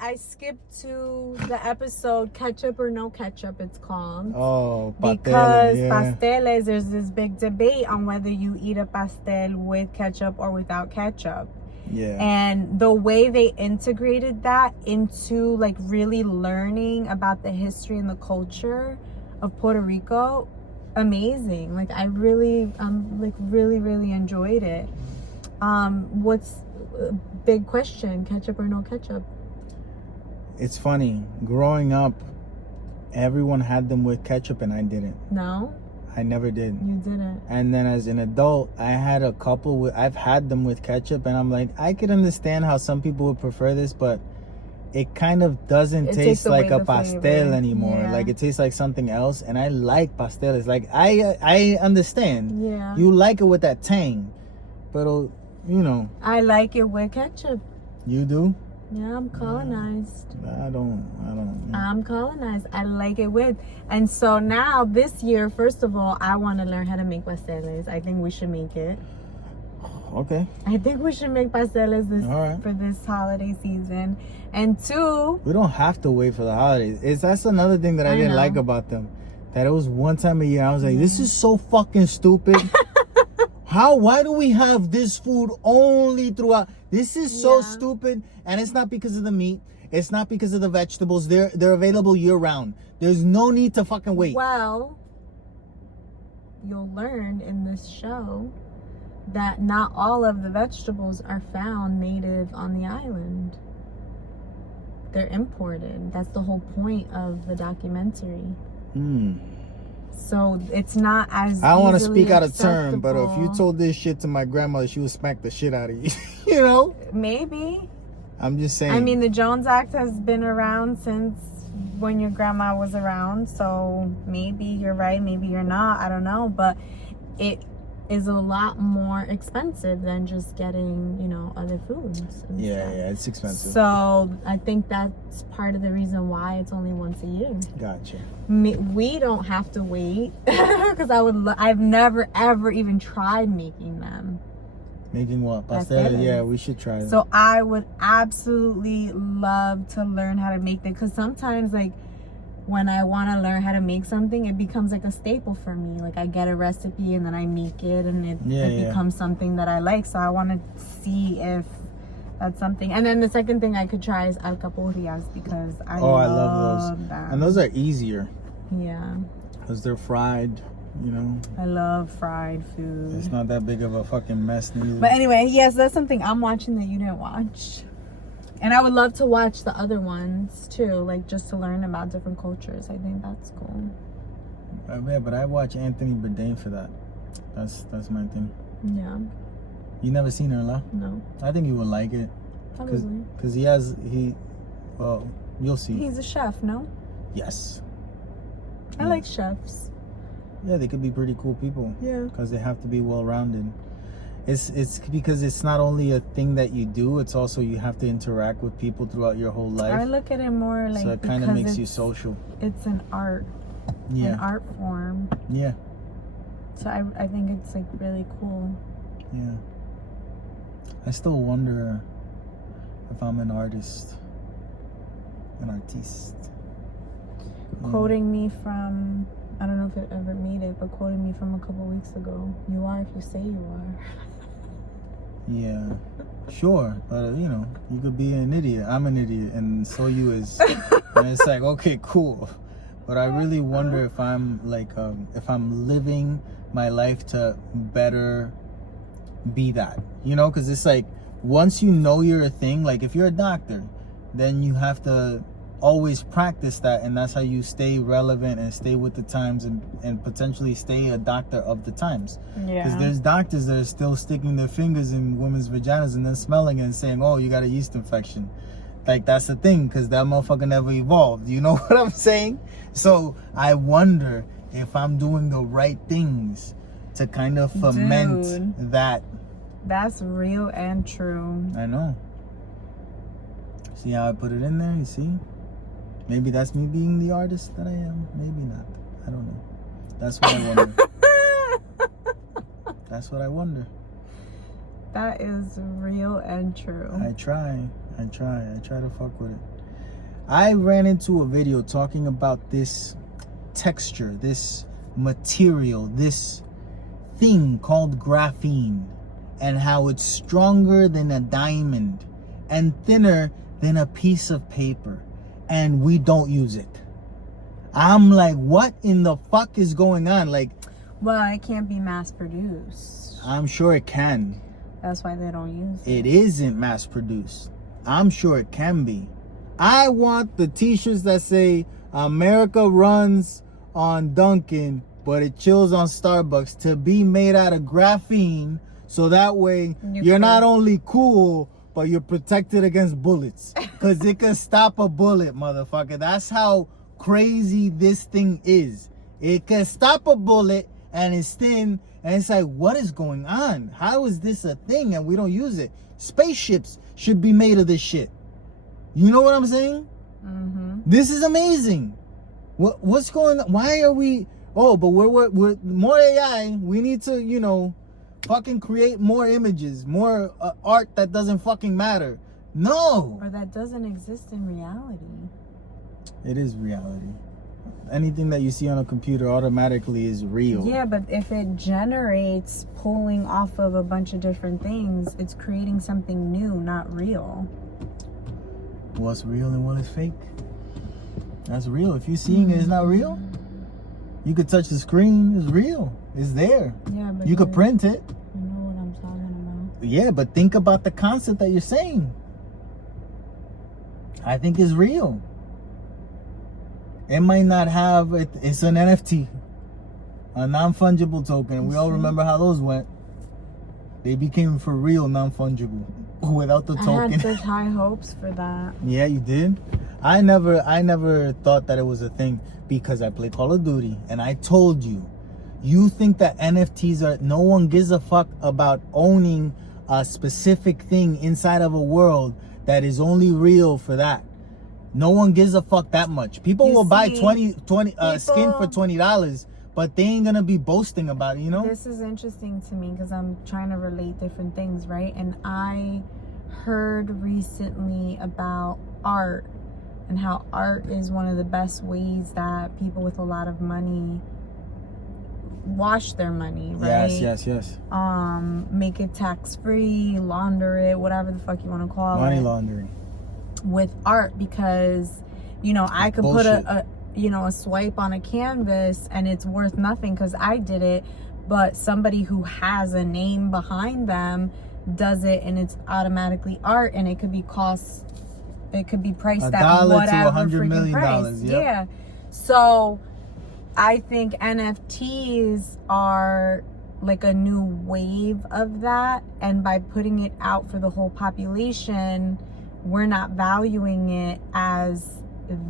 I skipped to the episode Ketchup or No Ketchup, it's called. Oh, pasteles, there's this big debate on whether you eat a pastel with ketchup or without ketchup. Yeah. And the way they integrated that into like really learning about the history and the culture of Puerto Rico, amazing. Like I really really enjoyed it. What's big question, ketchup or no ketchup? It's funny, growing up everyone had them with ketchup and I didn't. No, I never did. You didn't. And then as an adult, I had a couple I've had them with ketchup and I'm like, I could understand how some people would prefer this, but it kind of doesn't taste like a pastel anymore. Yeah. Like it tastes like something else, and I like pasteles. Like I understand. Yeah. You like it with that tang, but you know. I like it with ketchup. You do? Yeah, I'm colonized. I don't. I'm colonized. I like it with. And so now this year, first of all, I want to learn how to make pasteles. I think we should make it. Okay. I think we should make pasteles for this holiday season. And two, we don't have to wait for the holidays. That's another thing that I didn't like about them. That it was one time a year. I was like, this is so fucking stupid. Why do we have this food only throughout? This is so stupid. And it's not because of the meat. It's not because of the vegetables. They're available year round. There's no need to fucking wait. Well, you'll learn in this show that not all of the vegetables are found native on the island. They're imported. That's the whole point of the documentary. So it's not as I don't want to speak out of turn, but if you told this shit to my grandmother, she would smack the shit out of you. You know? Maybe. I'm just saying. I mean, the Jones Act has been around since when your grandma was around, so maybe you're right, maybe you're not, I don't know, but it is a lot more expensive than just getting, other foods. Yeah, it's expensive. So I think that's part of the reason why it's only once a year. Gotcha. We don't have to wait because I've never ever even tried making them. Making what? Pasteles? Yeah, we should try them. So I would absolutely love to learn how to make them, because sometimes when I want to learn how to make something, it becomes like a staple for me. Like I get a recipe and then I make it, and it becomes something that I like. So I want to see if that's something. And then the second thing I could try is alcapurrias, because I love those. Them. And those are easier. Yeah. Because they're fried, I love fried food. It's not that big of a fucking mess neither. But anyway, yes, that's something I'm watching that you didn't watch. And I would love to watch the other ones too, just to learn about different cultures. I think that's cool. Yeah, but I watch Anthony Bourdain for that. That's my thing. Yeah. You never seen her, La? No. I think you would like it. Probably. Because well, you'll see. He's a chef, no? Yes. I like chefs. Yeah, they could be pretty cool people. Yeah. Because they have to be well-rounded. It's because it's not only a thing that you do, it's also you have to interact with people throughout your whole life. I look at it more so it kind of makes you social. It's an art. Yeah. An art form. Yeah. So I think it's really cool. Yeah. I still wonder if I'm an artist. An artiste. Quoting me from, I don't know if it ever made it, but quoting me from a couple weeks ago. You are if you say you are. Yeah, sure, but you could be an idiot. I'm an idiot, and so you is. And it's like, okay, cool, but I really wonder if I'm if I'm living my life to better be that, because it's like once you know you're a thing, like if you're a doctor, then you have to always practice that, and that's how you stay relevant and stay with the times and potentially stay a doctor of the times. Yeah. Because there's doctors that are still sticking their fingers in women's vaginas and then smelling it and saying, oh, you got a yeast infection. That's the thing, because that motherfucker never evolved. You know what I'm saying? So I wonder if I'm doing the right things to kind of foment that. That's real and true. I know. See how I put it in there? You see? Maybe that's me being the artist that I am. Maybe not. I don't know. That's what I wonder. That's what I wonder. That is real and true. I try to fuck with it. I ran into a video talking about this texture, this material, this thing called graphene, and how it's stronger than a diamond and thinner than a piece of paper, and we don't use it. I'm like, what in the fuck is going on? Well, it can't be mass produced. I'm sure it can. That's why they don't use it. It isn't mass produced. I'm sure it can be. I want the t-shirts that say America runs on Dunkin', but it chills on Starbucks, to be made out of graphene, so that way you're not only cool, but you're protected against bullets. Because it can stop a bullet, motherfucker. That's how crazy this thing is. It can stop a bullet, and it's thin, and it's like, what is going on? How is this a thing and we don't use it? Spaceships should be made of this shit. You know what I'm saying? Mm-hmm. This is amazing. What's going on? Why are we... Oh, but we're more AI. We need to, you know, fucking create more images, more art that doesn't fucking matter. No. Or that doesn't exist in reality. It is reality. Anything that you see on a computer automatically is real. Yeah, but if it generates pulling off of a bunch of different things, it's creating something new, not real. What's real and what is fake? That's real. If you're seeing it, it's not real. You could touch the screen, it's real. It's there. Yeah, but you could print it. You know what I'm talking about. Yeah, but think about the concept that you're saying. I think it's real. It might not have it. It's an NFT, a non-fungible token. We all remember how those went. They became for real non-fungible without the token. I had such high hopes for that. Yeah, you did. I never thought that it was a thing because I play Call of Duty, and I told you, you think that NFTs are... No one gives a fuck about owning a specific thing inside of a world that is only real for that. No one gives a fuck that much. People will buy 20 skin for $20, but they ain't gonna be boasting about it, you know? This is interesting to me because I'm trying to relate different things, right? And I heard recently about art and how art is one of the best ways that people with a lot of money wash their money, right? Yes. Make it tax-free, launder it, whatever the fuck you want to call it. Money laundering. With art, because, you know, I could put a swipe on a canvas and it's worth nothing because I did it, but somebody who has a name behind them does it and it's automatically art, and it could be priced at whatever $100 million price. Yep. Yeah. So I think NFTs are like a new wave of that, and by putting it out for the whole population, we're not valuing it as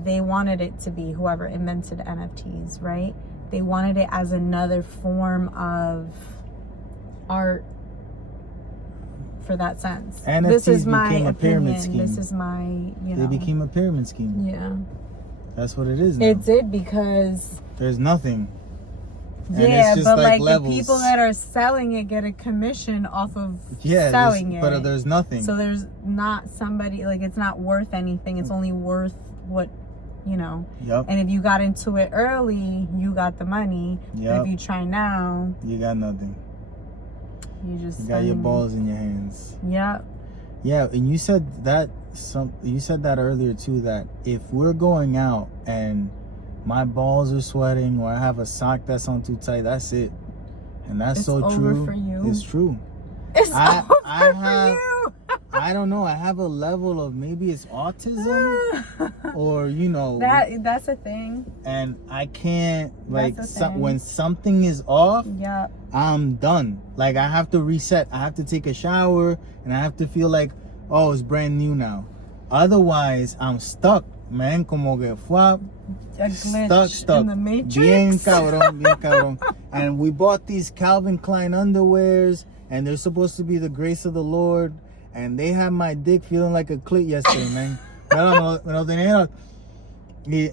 they wanted it to be, whoever invented NFTs, right? They wanted it as another form of art for that sense. NFTs this is my became a pyramid opinion. scheme. This is my, you know. They became a pyramid scheme. Yeah. That's what it is now. It did, because... There's nothing. And yeah, it's just but like levels. the people that are selling it get a commission off of selling it. But there's nothing. So there's not somebody, like, it's not worth anything. It's only worth what, you know. Yep. And if you got into it early, you got the money. Yep. But if you try now, you got nothing. You just got your balls in your hands. Yep. Yeah, and you said that earlier too, that if we're going out and my balls are sweating or I have a sock that's on too tight, that's it. And that's so true. It's over for you. It's true. It's over for you. I don't know. I have a level of, maybe it's autism or, you know. That's a thing. And I can't, like, thing. when something is off, yep, I'm done. Like, I have to reset. I have to take a shower and I have to feel like, oh, it's brand new now. Otherwise, I'm stuck, man. Como que fue. A glitch Stuck. in the Matrix. Bien cabrón. And we bought these Calvin Klein underwears, and they're supposed to be the grace of the Lord. And they had my dick feeling like a clit yesterday, man.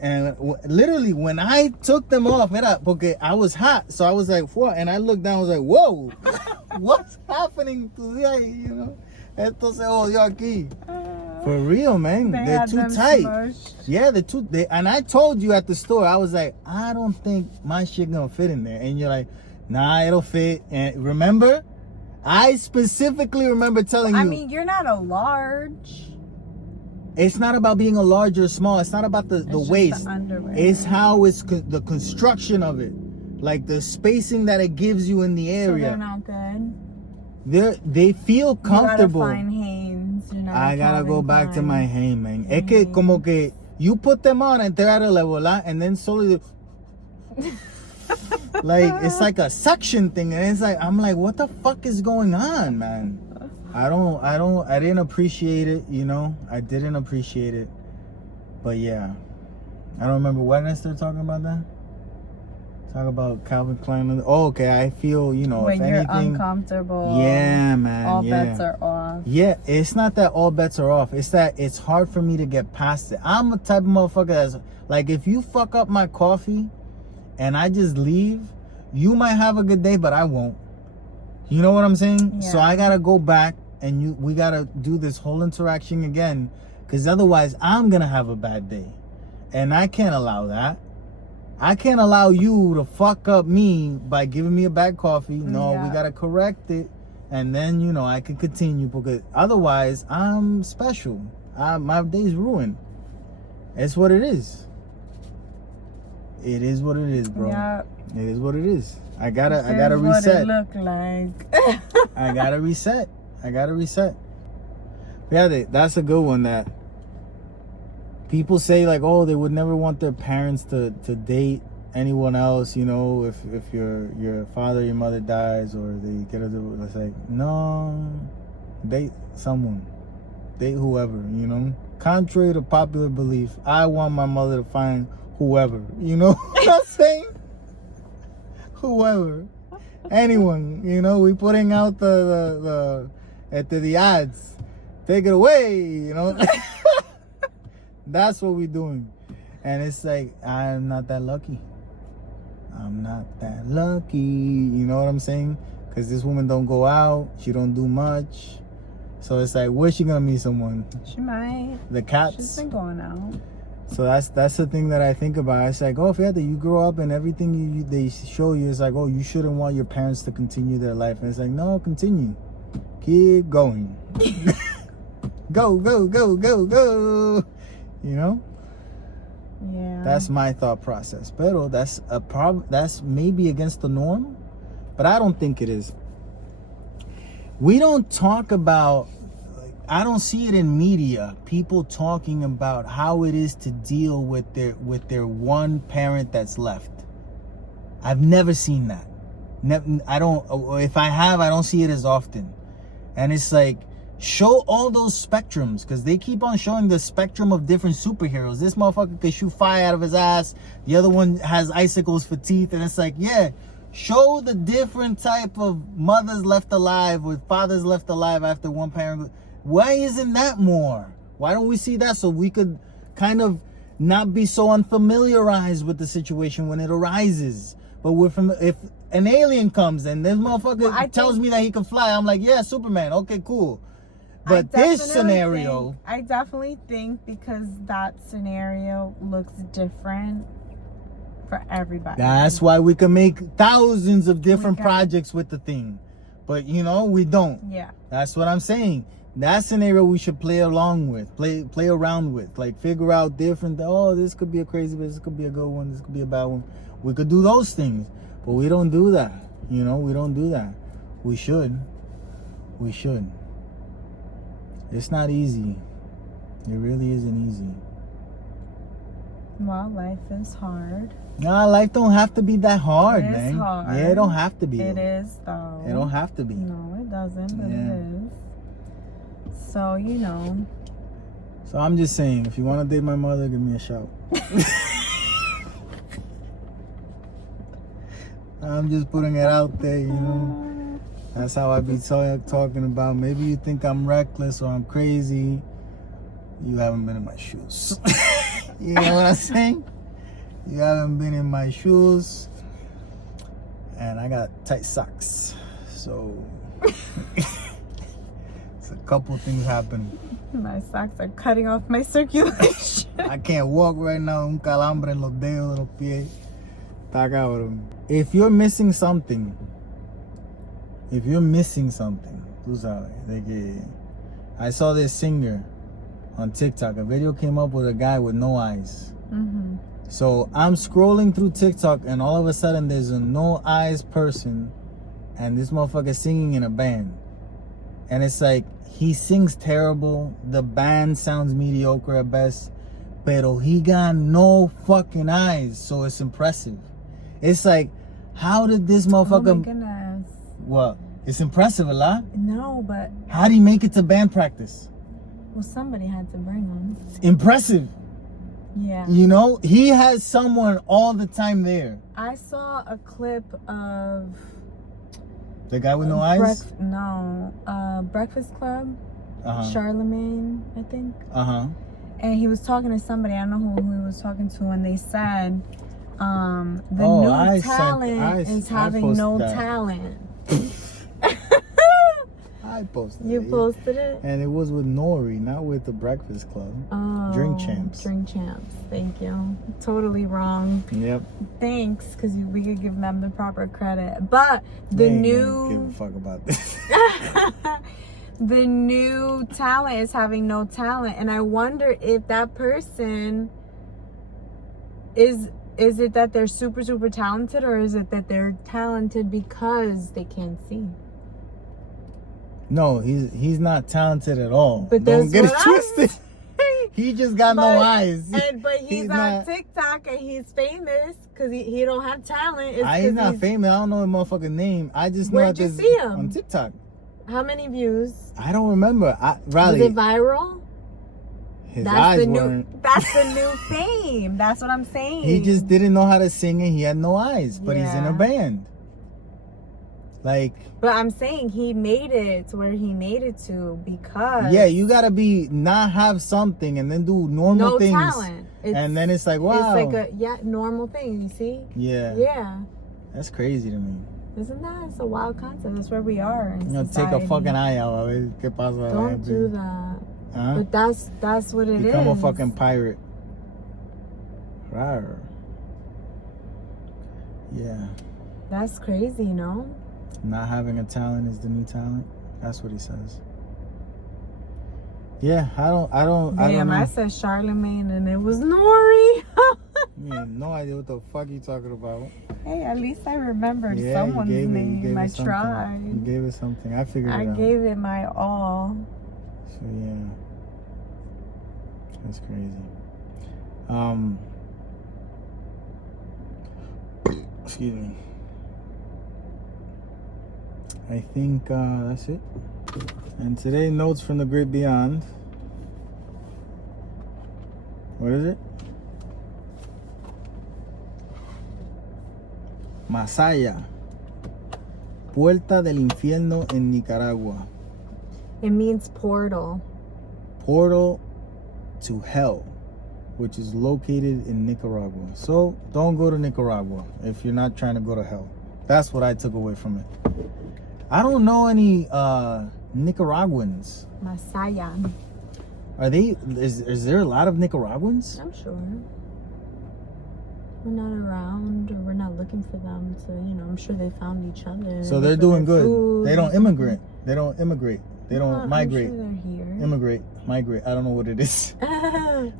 And literally, when I took them off, porque I was hot, so I was like, what? And I looked down, I was like, whoa, what's happening today? You know? Esto se jodió aquí. For real, man. They're too tight. Smushed. Yeah, and I told you at the store, I was like, I don't think my shit gonna fit in there. And you're like, nah, it'll fit. And remember? I specifically remember telling you. I mean, you're not a large. It's not about being a large or small. It's not about the waist. The underwear. It's how it's the construction of it. Like the spacing that it gives you in the area. So they're not good? They feel comfortable. You gotta find Hanes. I gotta go back to my Hanes, man. Es que como que you put them on and they're at a level, and then slowly like it's like a suction thing, and it's like I'm like, what the fuck is going on, man? I didn't appreciate it, you know. I didn't appreciate it. But yeah. I don't remember when I started talking about that. Talk about Calvin Klein. Oh, okay. I feel, you know, when if you're anything, uncomfortable. yeah, man. All yeah. bets are off. Yeah, it's not that all bets are off. It's that it's hard for me to get past it. I'm a type of motherfucker that's like, if you fuck up my coffee and I just leave, you might have a good day, but I won't. You know what I'm saying? Yeah. So I gotta go back and we gotta do this whole interaction again, because otherwise I'm gonna have a bad day, and I can't allow that. I can't allow you to fuck up me by giving me a bad coffee. No, we gotta correct it, and then, you know, I can continue, because otherwise I'm special. My day's ruined. It's what it is. It is what it is, bro. Yeah. It is what it is. I gotta What reset. it look like. I gotta reset. Yeah, that's a good one. That people say, like, oh, they would never want their parents to date anyone else, you know, if your father or your mother dies, or they get a divorce. It's like, no, date someone, date whoever, you know. Contrary to popular belief, I want my mother to find whoever, you know what I'm saying? Whoever, anyone, you know. We putting out the ads. Take it away, you know. That's what we're doing. And it's like, I'm not that lucky. You know what I'm saying? Because this woman don't go out. She don't do much. So it's like, where's she gonna meet someone? She might. The cats. She's been going out. So that's the thing that I think about. It's like, oh, if you grow up and everything they show you, it's like, oh, you shouldn't want your parents to continue their life. And it's like, no, continue. Keep going. Go. You know? Yeah. That's my thought process. Pero that's a problem. That's maybe against the norm, but I don't think it is. We don't talk about, I don't see it in media, people talking about how it is to deal with their one parent that's left. I've never seen that. I don't, if I have, I don't see it as often. And it's like, show all those spectrums, because they keep on showing the spectrum of different superheroes. This motherfucker can shoot fire out of his ass. The other one has icicles for teeth. And it's like, yeah, show the different type of mothers left alive with fathers left alive after one parent. Why isn't that more? Why don't we see that, so we could kind of not be so unfamiliarized with the situation when it arises? But if an alien comes and this motherfucker tells me that he can fly, I'm like, yeah, Superman. Okay, cool. But this scenario, I definitely think, because that scenario looks different for everybody. That's why we can make thousands of different projects with the thing. But, you know, we don't. Yeah. That's what I'm saying. That scenario we should play along with, play around with, like figure out different. Oh, this could be a crazy, but this could be a good one. This could be a bad one. We could do those things, but we don't do that. You know, we don't do that. We should. It's not easy. It really isn't easy. Well, life is hard. Nah, life don't have to be that hard, It is man. hard. Yeah, it don't have to be. It is, though. It don't have to be. No, it doesn't, but Yeah. it is. So, you know. So I'm just saying, if you want to date my mother, give me a shout. I'm just putting it out there, you know. That's how I be talking about. Maybe you think I'm reckless or I'm crazy. You haven't been in my shoes. You know what I'm saying? You haven't been in my shoes. And I got tight socks. So it's a couple things happening. My socks are cutting off my circulation. I can't walk right now. Un calambre en los dedos de los pies. Está cabrón. If you're missing something, tú sabes, de que I saw this singer on TikTok. A video came up with a guy with no eyes. Mm-hmm. So I'm scrolling through TikTok, and all of a sudden there's a no eyes person, and this motherfucker singing in a band. And it's like, he sings terrible. The band sounds mediocre at best. Pero he got no fucking eyes, so it's impressive. It's like, how did this motherfucker... Oh my goodness. What? It's impressive, a lot. No, but... How do you make it to band practice? Well, somebody had to bring them. Impressive. Yeah. You know, he has someone all the time there. I saw a clip of The guy with no eyes? Breakfast Club. Uh-huh. Charlemagne, I think. Uh-huh. And he was talking to somebody, I don't know who he was talking to, and they said the new talent is having no talent. I posted You posted it? And it was with Nori, not with the Breakfast Club. Oh, Drink Champs. Drink Champs. Thank you. Totally wrong. Yep. Thanks, because we could give them the proper credit. But the They ain't new... gonna give a fuck about this. The new talent is having no talent. And I wonder if that person is it that they're super, super talented, or is it that they're talented because they can't see? No, he's not talented at all. But don't get it twisted. He just got no eyes. But he's on TikTok and he's famous because he don't have talent. He's not famous. I don't know his motherfucking name. I just know Where'd you see him? On TikTok. How many views? I don't remember. Riley, was it viral? His eyes weren't. That's the new fame. That's what I'm saying. He just didn't know how to sing and he had no eyes. But he's in a band. But I'm saying he made it to where he made it to because... Yeah, you gotta not have something and then do normal things. No talent. And then it's like, wow. It's like a normal thing, you see? Yeah. Yeah. That's crazy to me. Isn't that? It's a wild concept. That's where we are in society. Take a fucking eye out. Don't do that. Huh? But that's what it is. Become a fucking pirate. Rawr. Yeah. That's crazy, you know? Not having a talent is the new talent. That's what he says. Yeah, I don't know. I said Charlemagne and it was Nori. Yeah, no idea what the fuck you talking about. Hey, at least I remembered someone's name. I tried. You gave it something. I figured it out. I gave it my all. So yeah. That's crazy. Excuse me. I think that's it. And today, notes from the great beyond. What is it? Masaya, Puerta del Infierno en Nicaragua. It means portal. Portal to hell, which is located in Nicaragua. So don't go to Nicaragua if you're not trying to go to hell. That's what I took away from it. I don't know any Nicaraguans. Masaya. Are they? Is there a lot of Nicaraguans? I'm sure. We're not around, or we're not looking for them to, I'm sure they found each other. So they're doing good. Food. They don't immigrate. They don't immigrate. They don't migrate. I'm sure they're here. Immigrate. Migrate. I don't know what it is.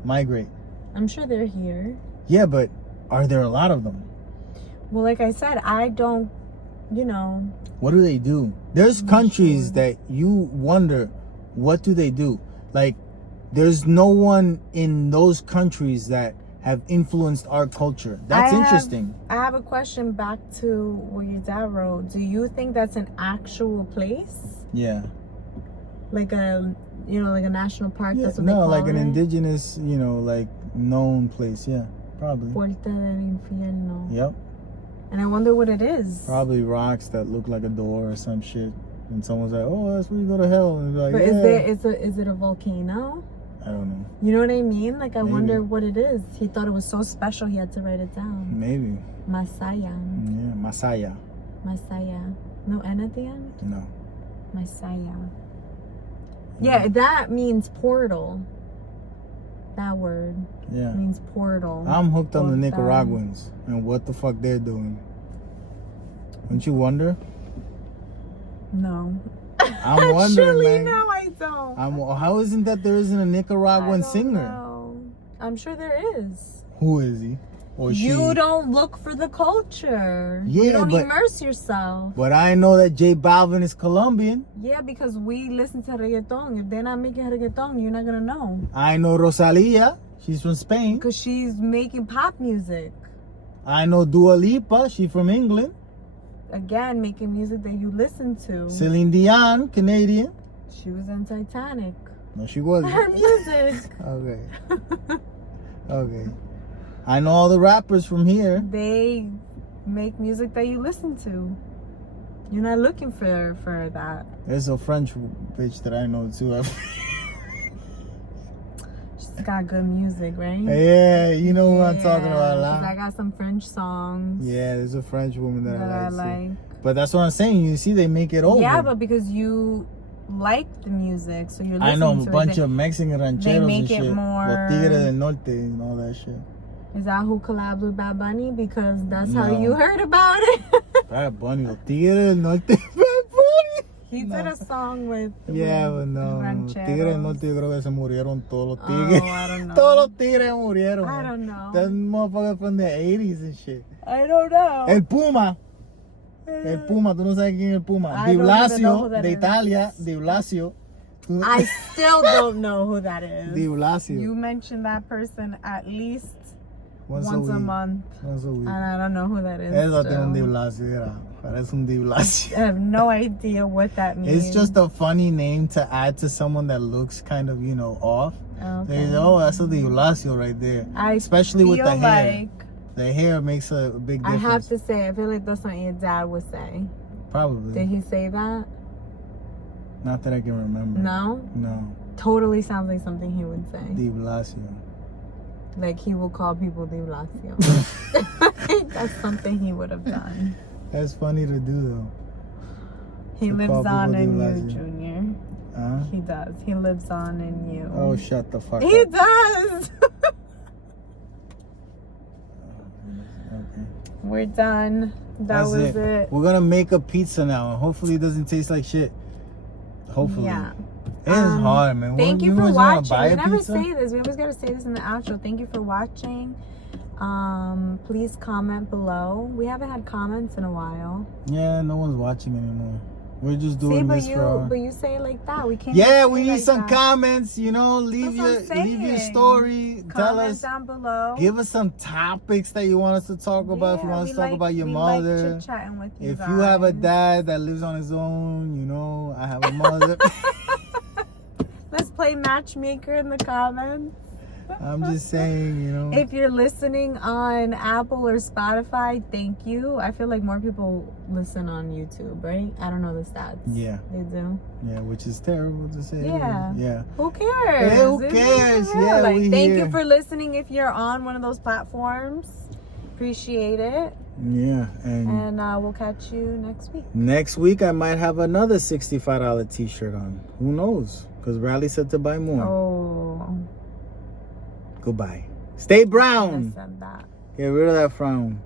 Migrate. I'm sure they're here. Yeah, but are there a lot of them? Well, like I said, I don't, What do they do? There's countries that you wonder, what do they do? Like, there's no one in those countries that have influenced our culture. That's interesting. I have a question back to what your dad wrote. Do you think that's an actual place? Yeah. Like a national park? That's what they call like an it? indigenous, like known place. Yeah, probably. Puerta del Infierno. Yep. And I wonder what it is. Probably rocks that look like a door or some shit. And someone's like, oh, that's where you go to hell. And like, but is it a volcano? I don't know. You know what I mean? Like, I wonder what it is. He thought it was so special he had to write it down. Maybe. Masaya. Yeah, Masaya. Masaya. No N at the end? No. Masaya. Yeah, that means portal. That word. Yeah. Means portal. I'm hooked on the Nicaraguans and what the fuck they're doing. Don't you wonder? No. I'm wondering, Actually, man. no, I don't. How isn't that there isn't a Nicaraguan singer? Know. I'm sure there is. Who is he? Or she? You don't look for the culture. Yeah, you don't immerse yourself. But I know that J Balvin is Colombian. Yeah, because we listen to reggaeton. If they're not making reggaeton, you're not gonna know. I know Rosalia. She's from Spain. Because she's making pop music. I know Dua Lipa. She's from England. Again, making music that you listen to. Celine Dion, Canadian. She was on Titanic. No, she wasn't. Her music. Okay. Okay. I know all the rappers from here. They make music that you listen to. You're not looking for that. There's a French bitch that I know too. She's got good music, right? Yeah, you know who I'm talking about. 'Cause I got some French songs. Yeah, there's a French woman that I like. like. But that's what I'm saying. You see, they make it over. Yeah, but because you like the music, so you're listening I know to a it. bunch of Mexican rancheros make and it shit. more- Los Tigres del Norte and all that shit. Is that who collabs with Bad Bunny? Because that's how No. you heard about it. Bad Bunny, Los Tigres del Norte, Bad Bunny. He did a song with Yeah, with but no. rancheros. Tigres del Norte, yo creo que se murieron todos los Oh, tigres. I don't know. Todos los tigres murieron. I don't know. That motherfucker from the 80s and shit. I don't know. El Puma. El Puma, tú no sabes quién es el Puma. I don't Di even know Blasio, who that de is. Italia. Di Blasio. I still don't know who that is. Di Blasio. You mention that person at least Once a week. month, Once a week. and I don't know who that is. Eso still. tiene un Di Blasio, era. Parece un Di Blasio. I have no idea what that means. It's just a funny name to add to someone that looks kind of, off. Okay. Oh, that's a Di Blasio right there. Especially with the feel hair. like The hair makes a big I difference. have to say, I feel like that's something your dad would say. Probably. Did he say that? Not that I can remember. No? No. Totally sounds like something he would say. Di Blasio. Like he will call people Di Blasio. That's something he would have done. That's funny to do though. He To lives call on people in Di you, Blasio. Junior. Huh? He does. He lives on in you. Oh, shut the fuck He up. does. Okay. We're done. That That's was it. We're gonna make a pizza now, and hopefully it doesn't taste like shit. Hopefully. Yeah. It's hard, man. Thank you We for always wanna watching. buy We a never pizza? say this. We always gotta say this in the outro. Thank you for watching. Please comment below. We haven't had comments in a while. Yeah, no one's watching anymore. We're just See, doing but this for. but you say it like that. We can't. Yeah, say we it need like some that. comments. Leave That's what I'm your saying. story. Tell Comment us. down below. Give us some topics that you want us to talk about. If you Yeah, want us to talk about your we mother. Like chit-chatting with you If guys. you have a dad that lives on his own, I have a mother. Let's play matchmaker in the comments. I'm just saying, If you're listening on Apple or Spotify, thank you. I feel like more people listen on YouTube, right? I don't know the stats. Yeah. They do. Yeah, which is terrible to say. Yeah. Yeah. Who cares? Hey, who It's cares? real. Yeah, Like, we thank here. you for listening if you're on one of those platforms. Appreciate it. Yeah. And And we'll catch you next week. next week, I might have another $65 t-shirt on. Who knows? Because Riley said to buy more. Oh, Goodbye. Stay I brown. said that. Get rid of that frown.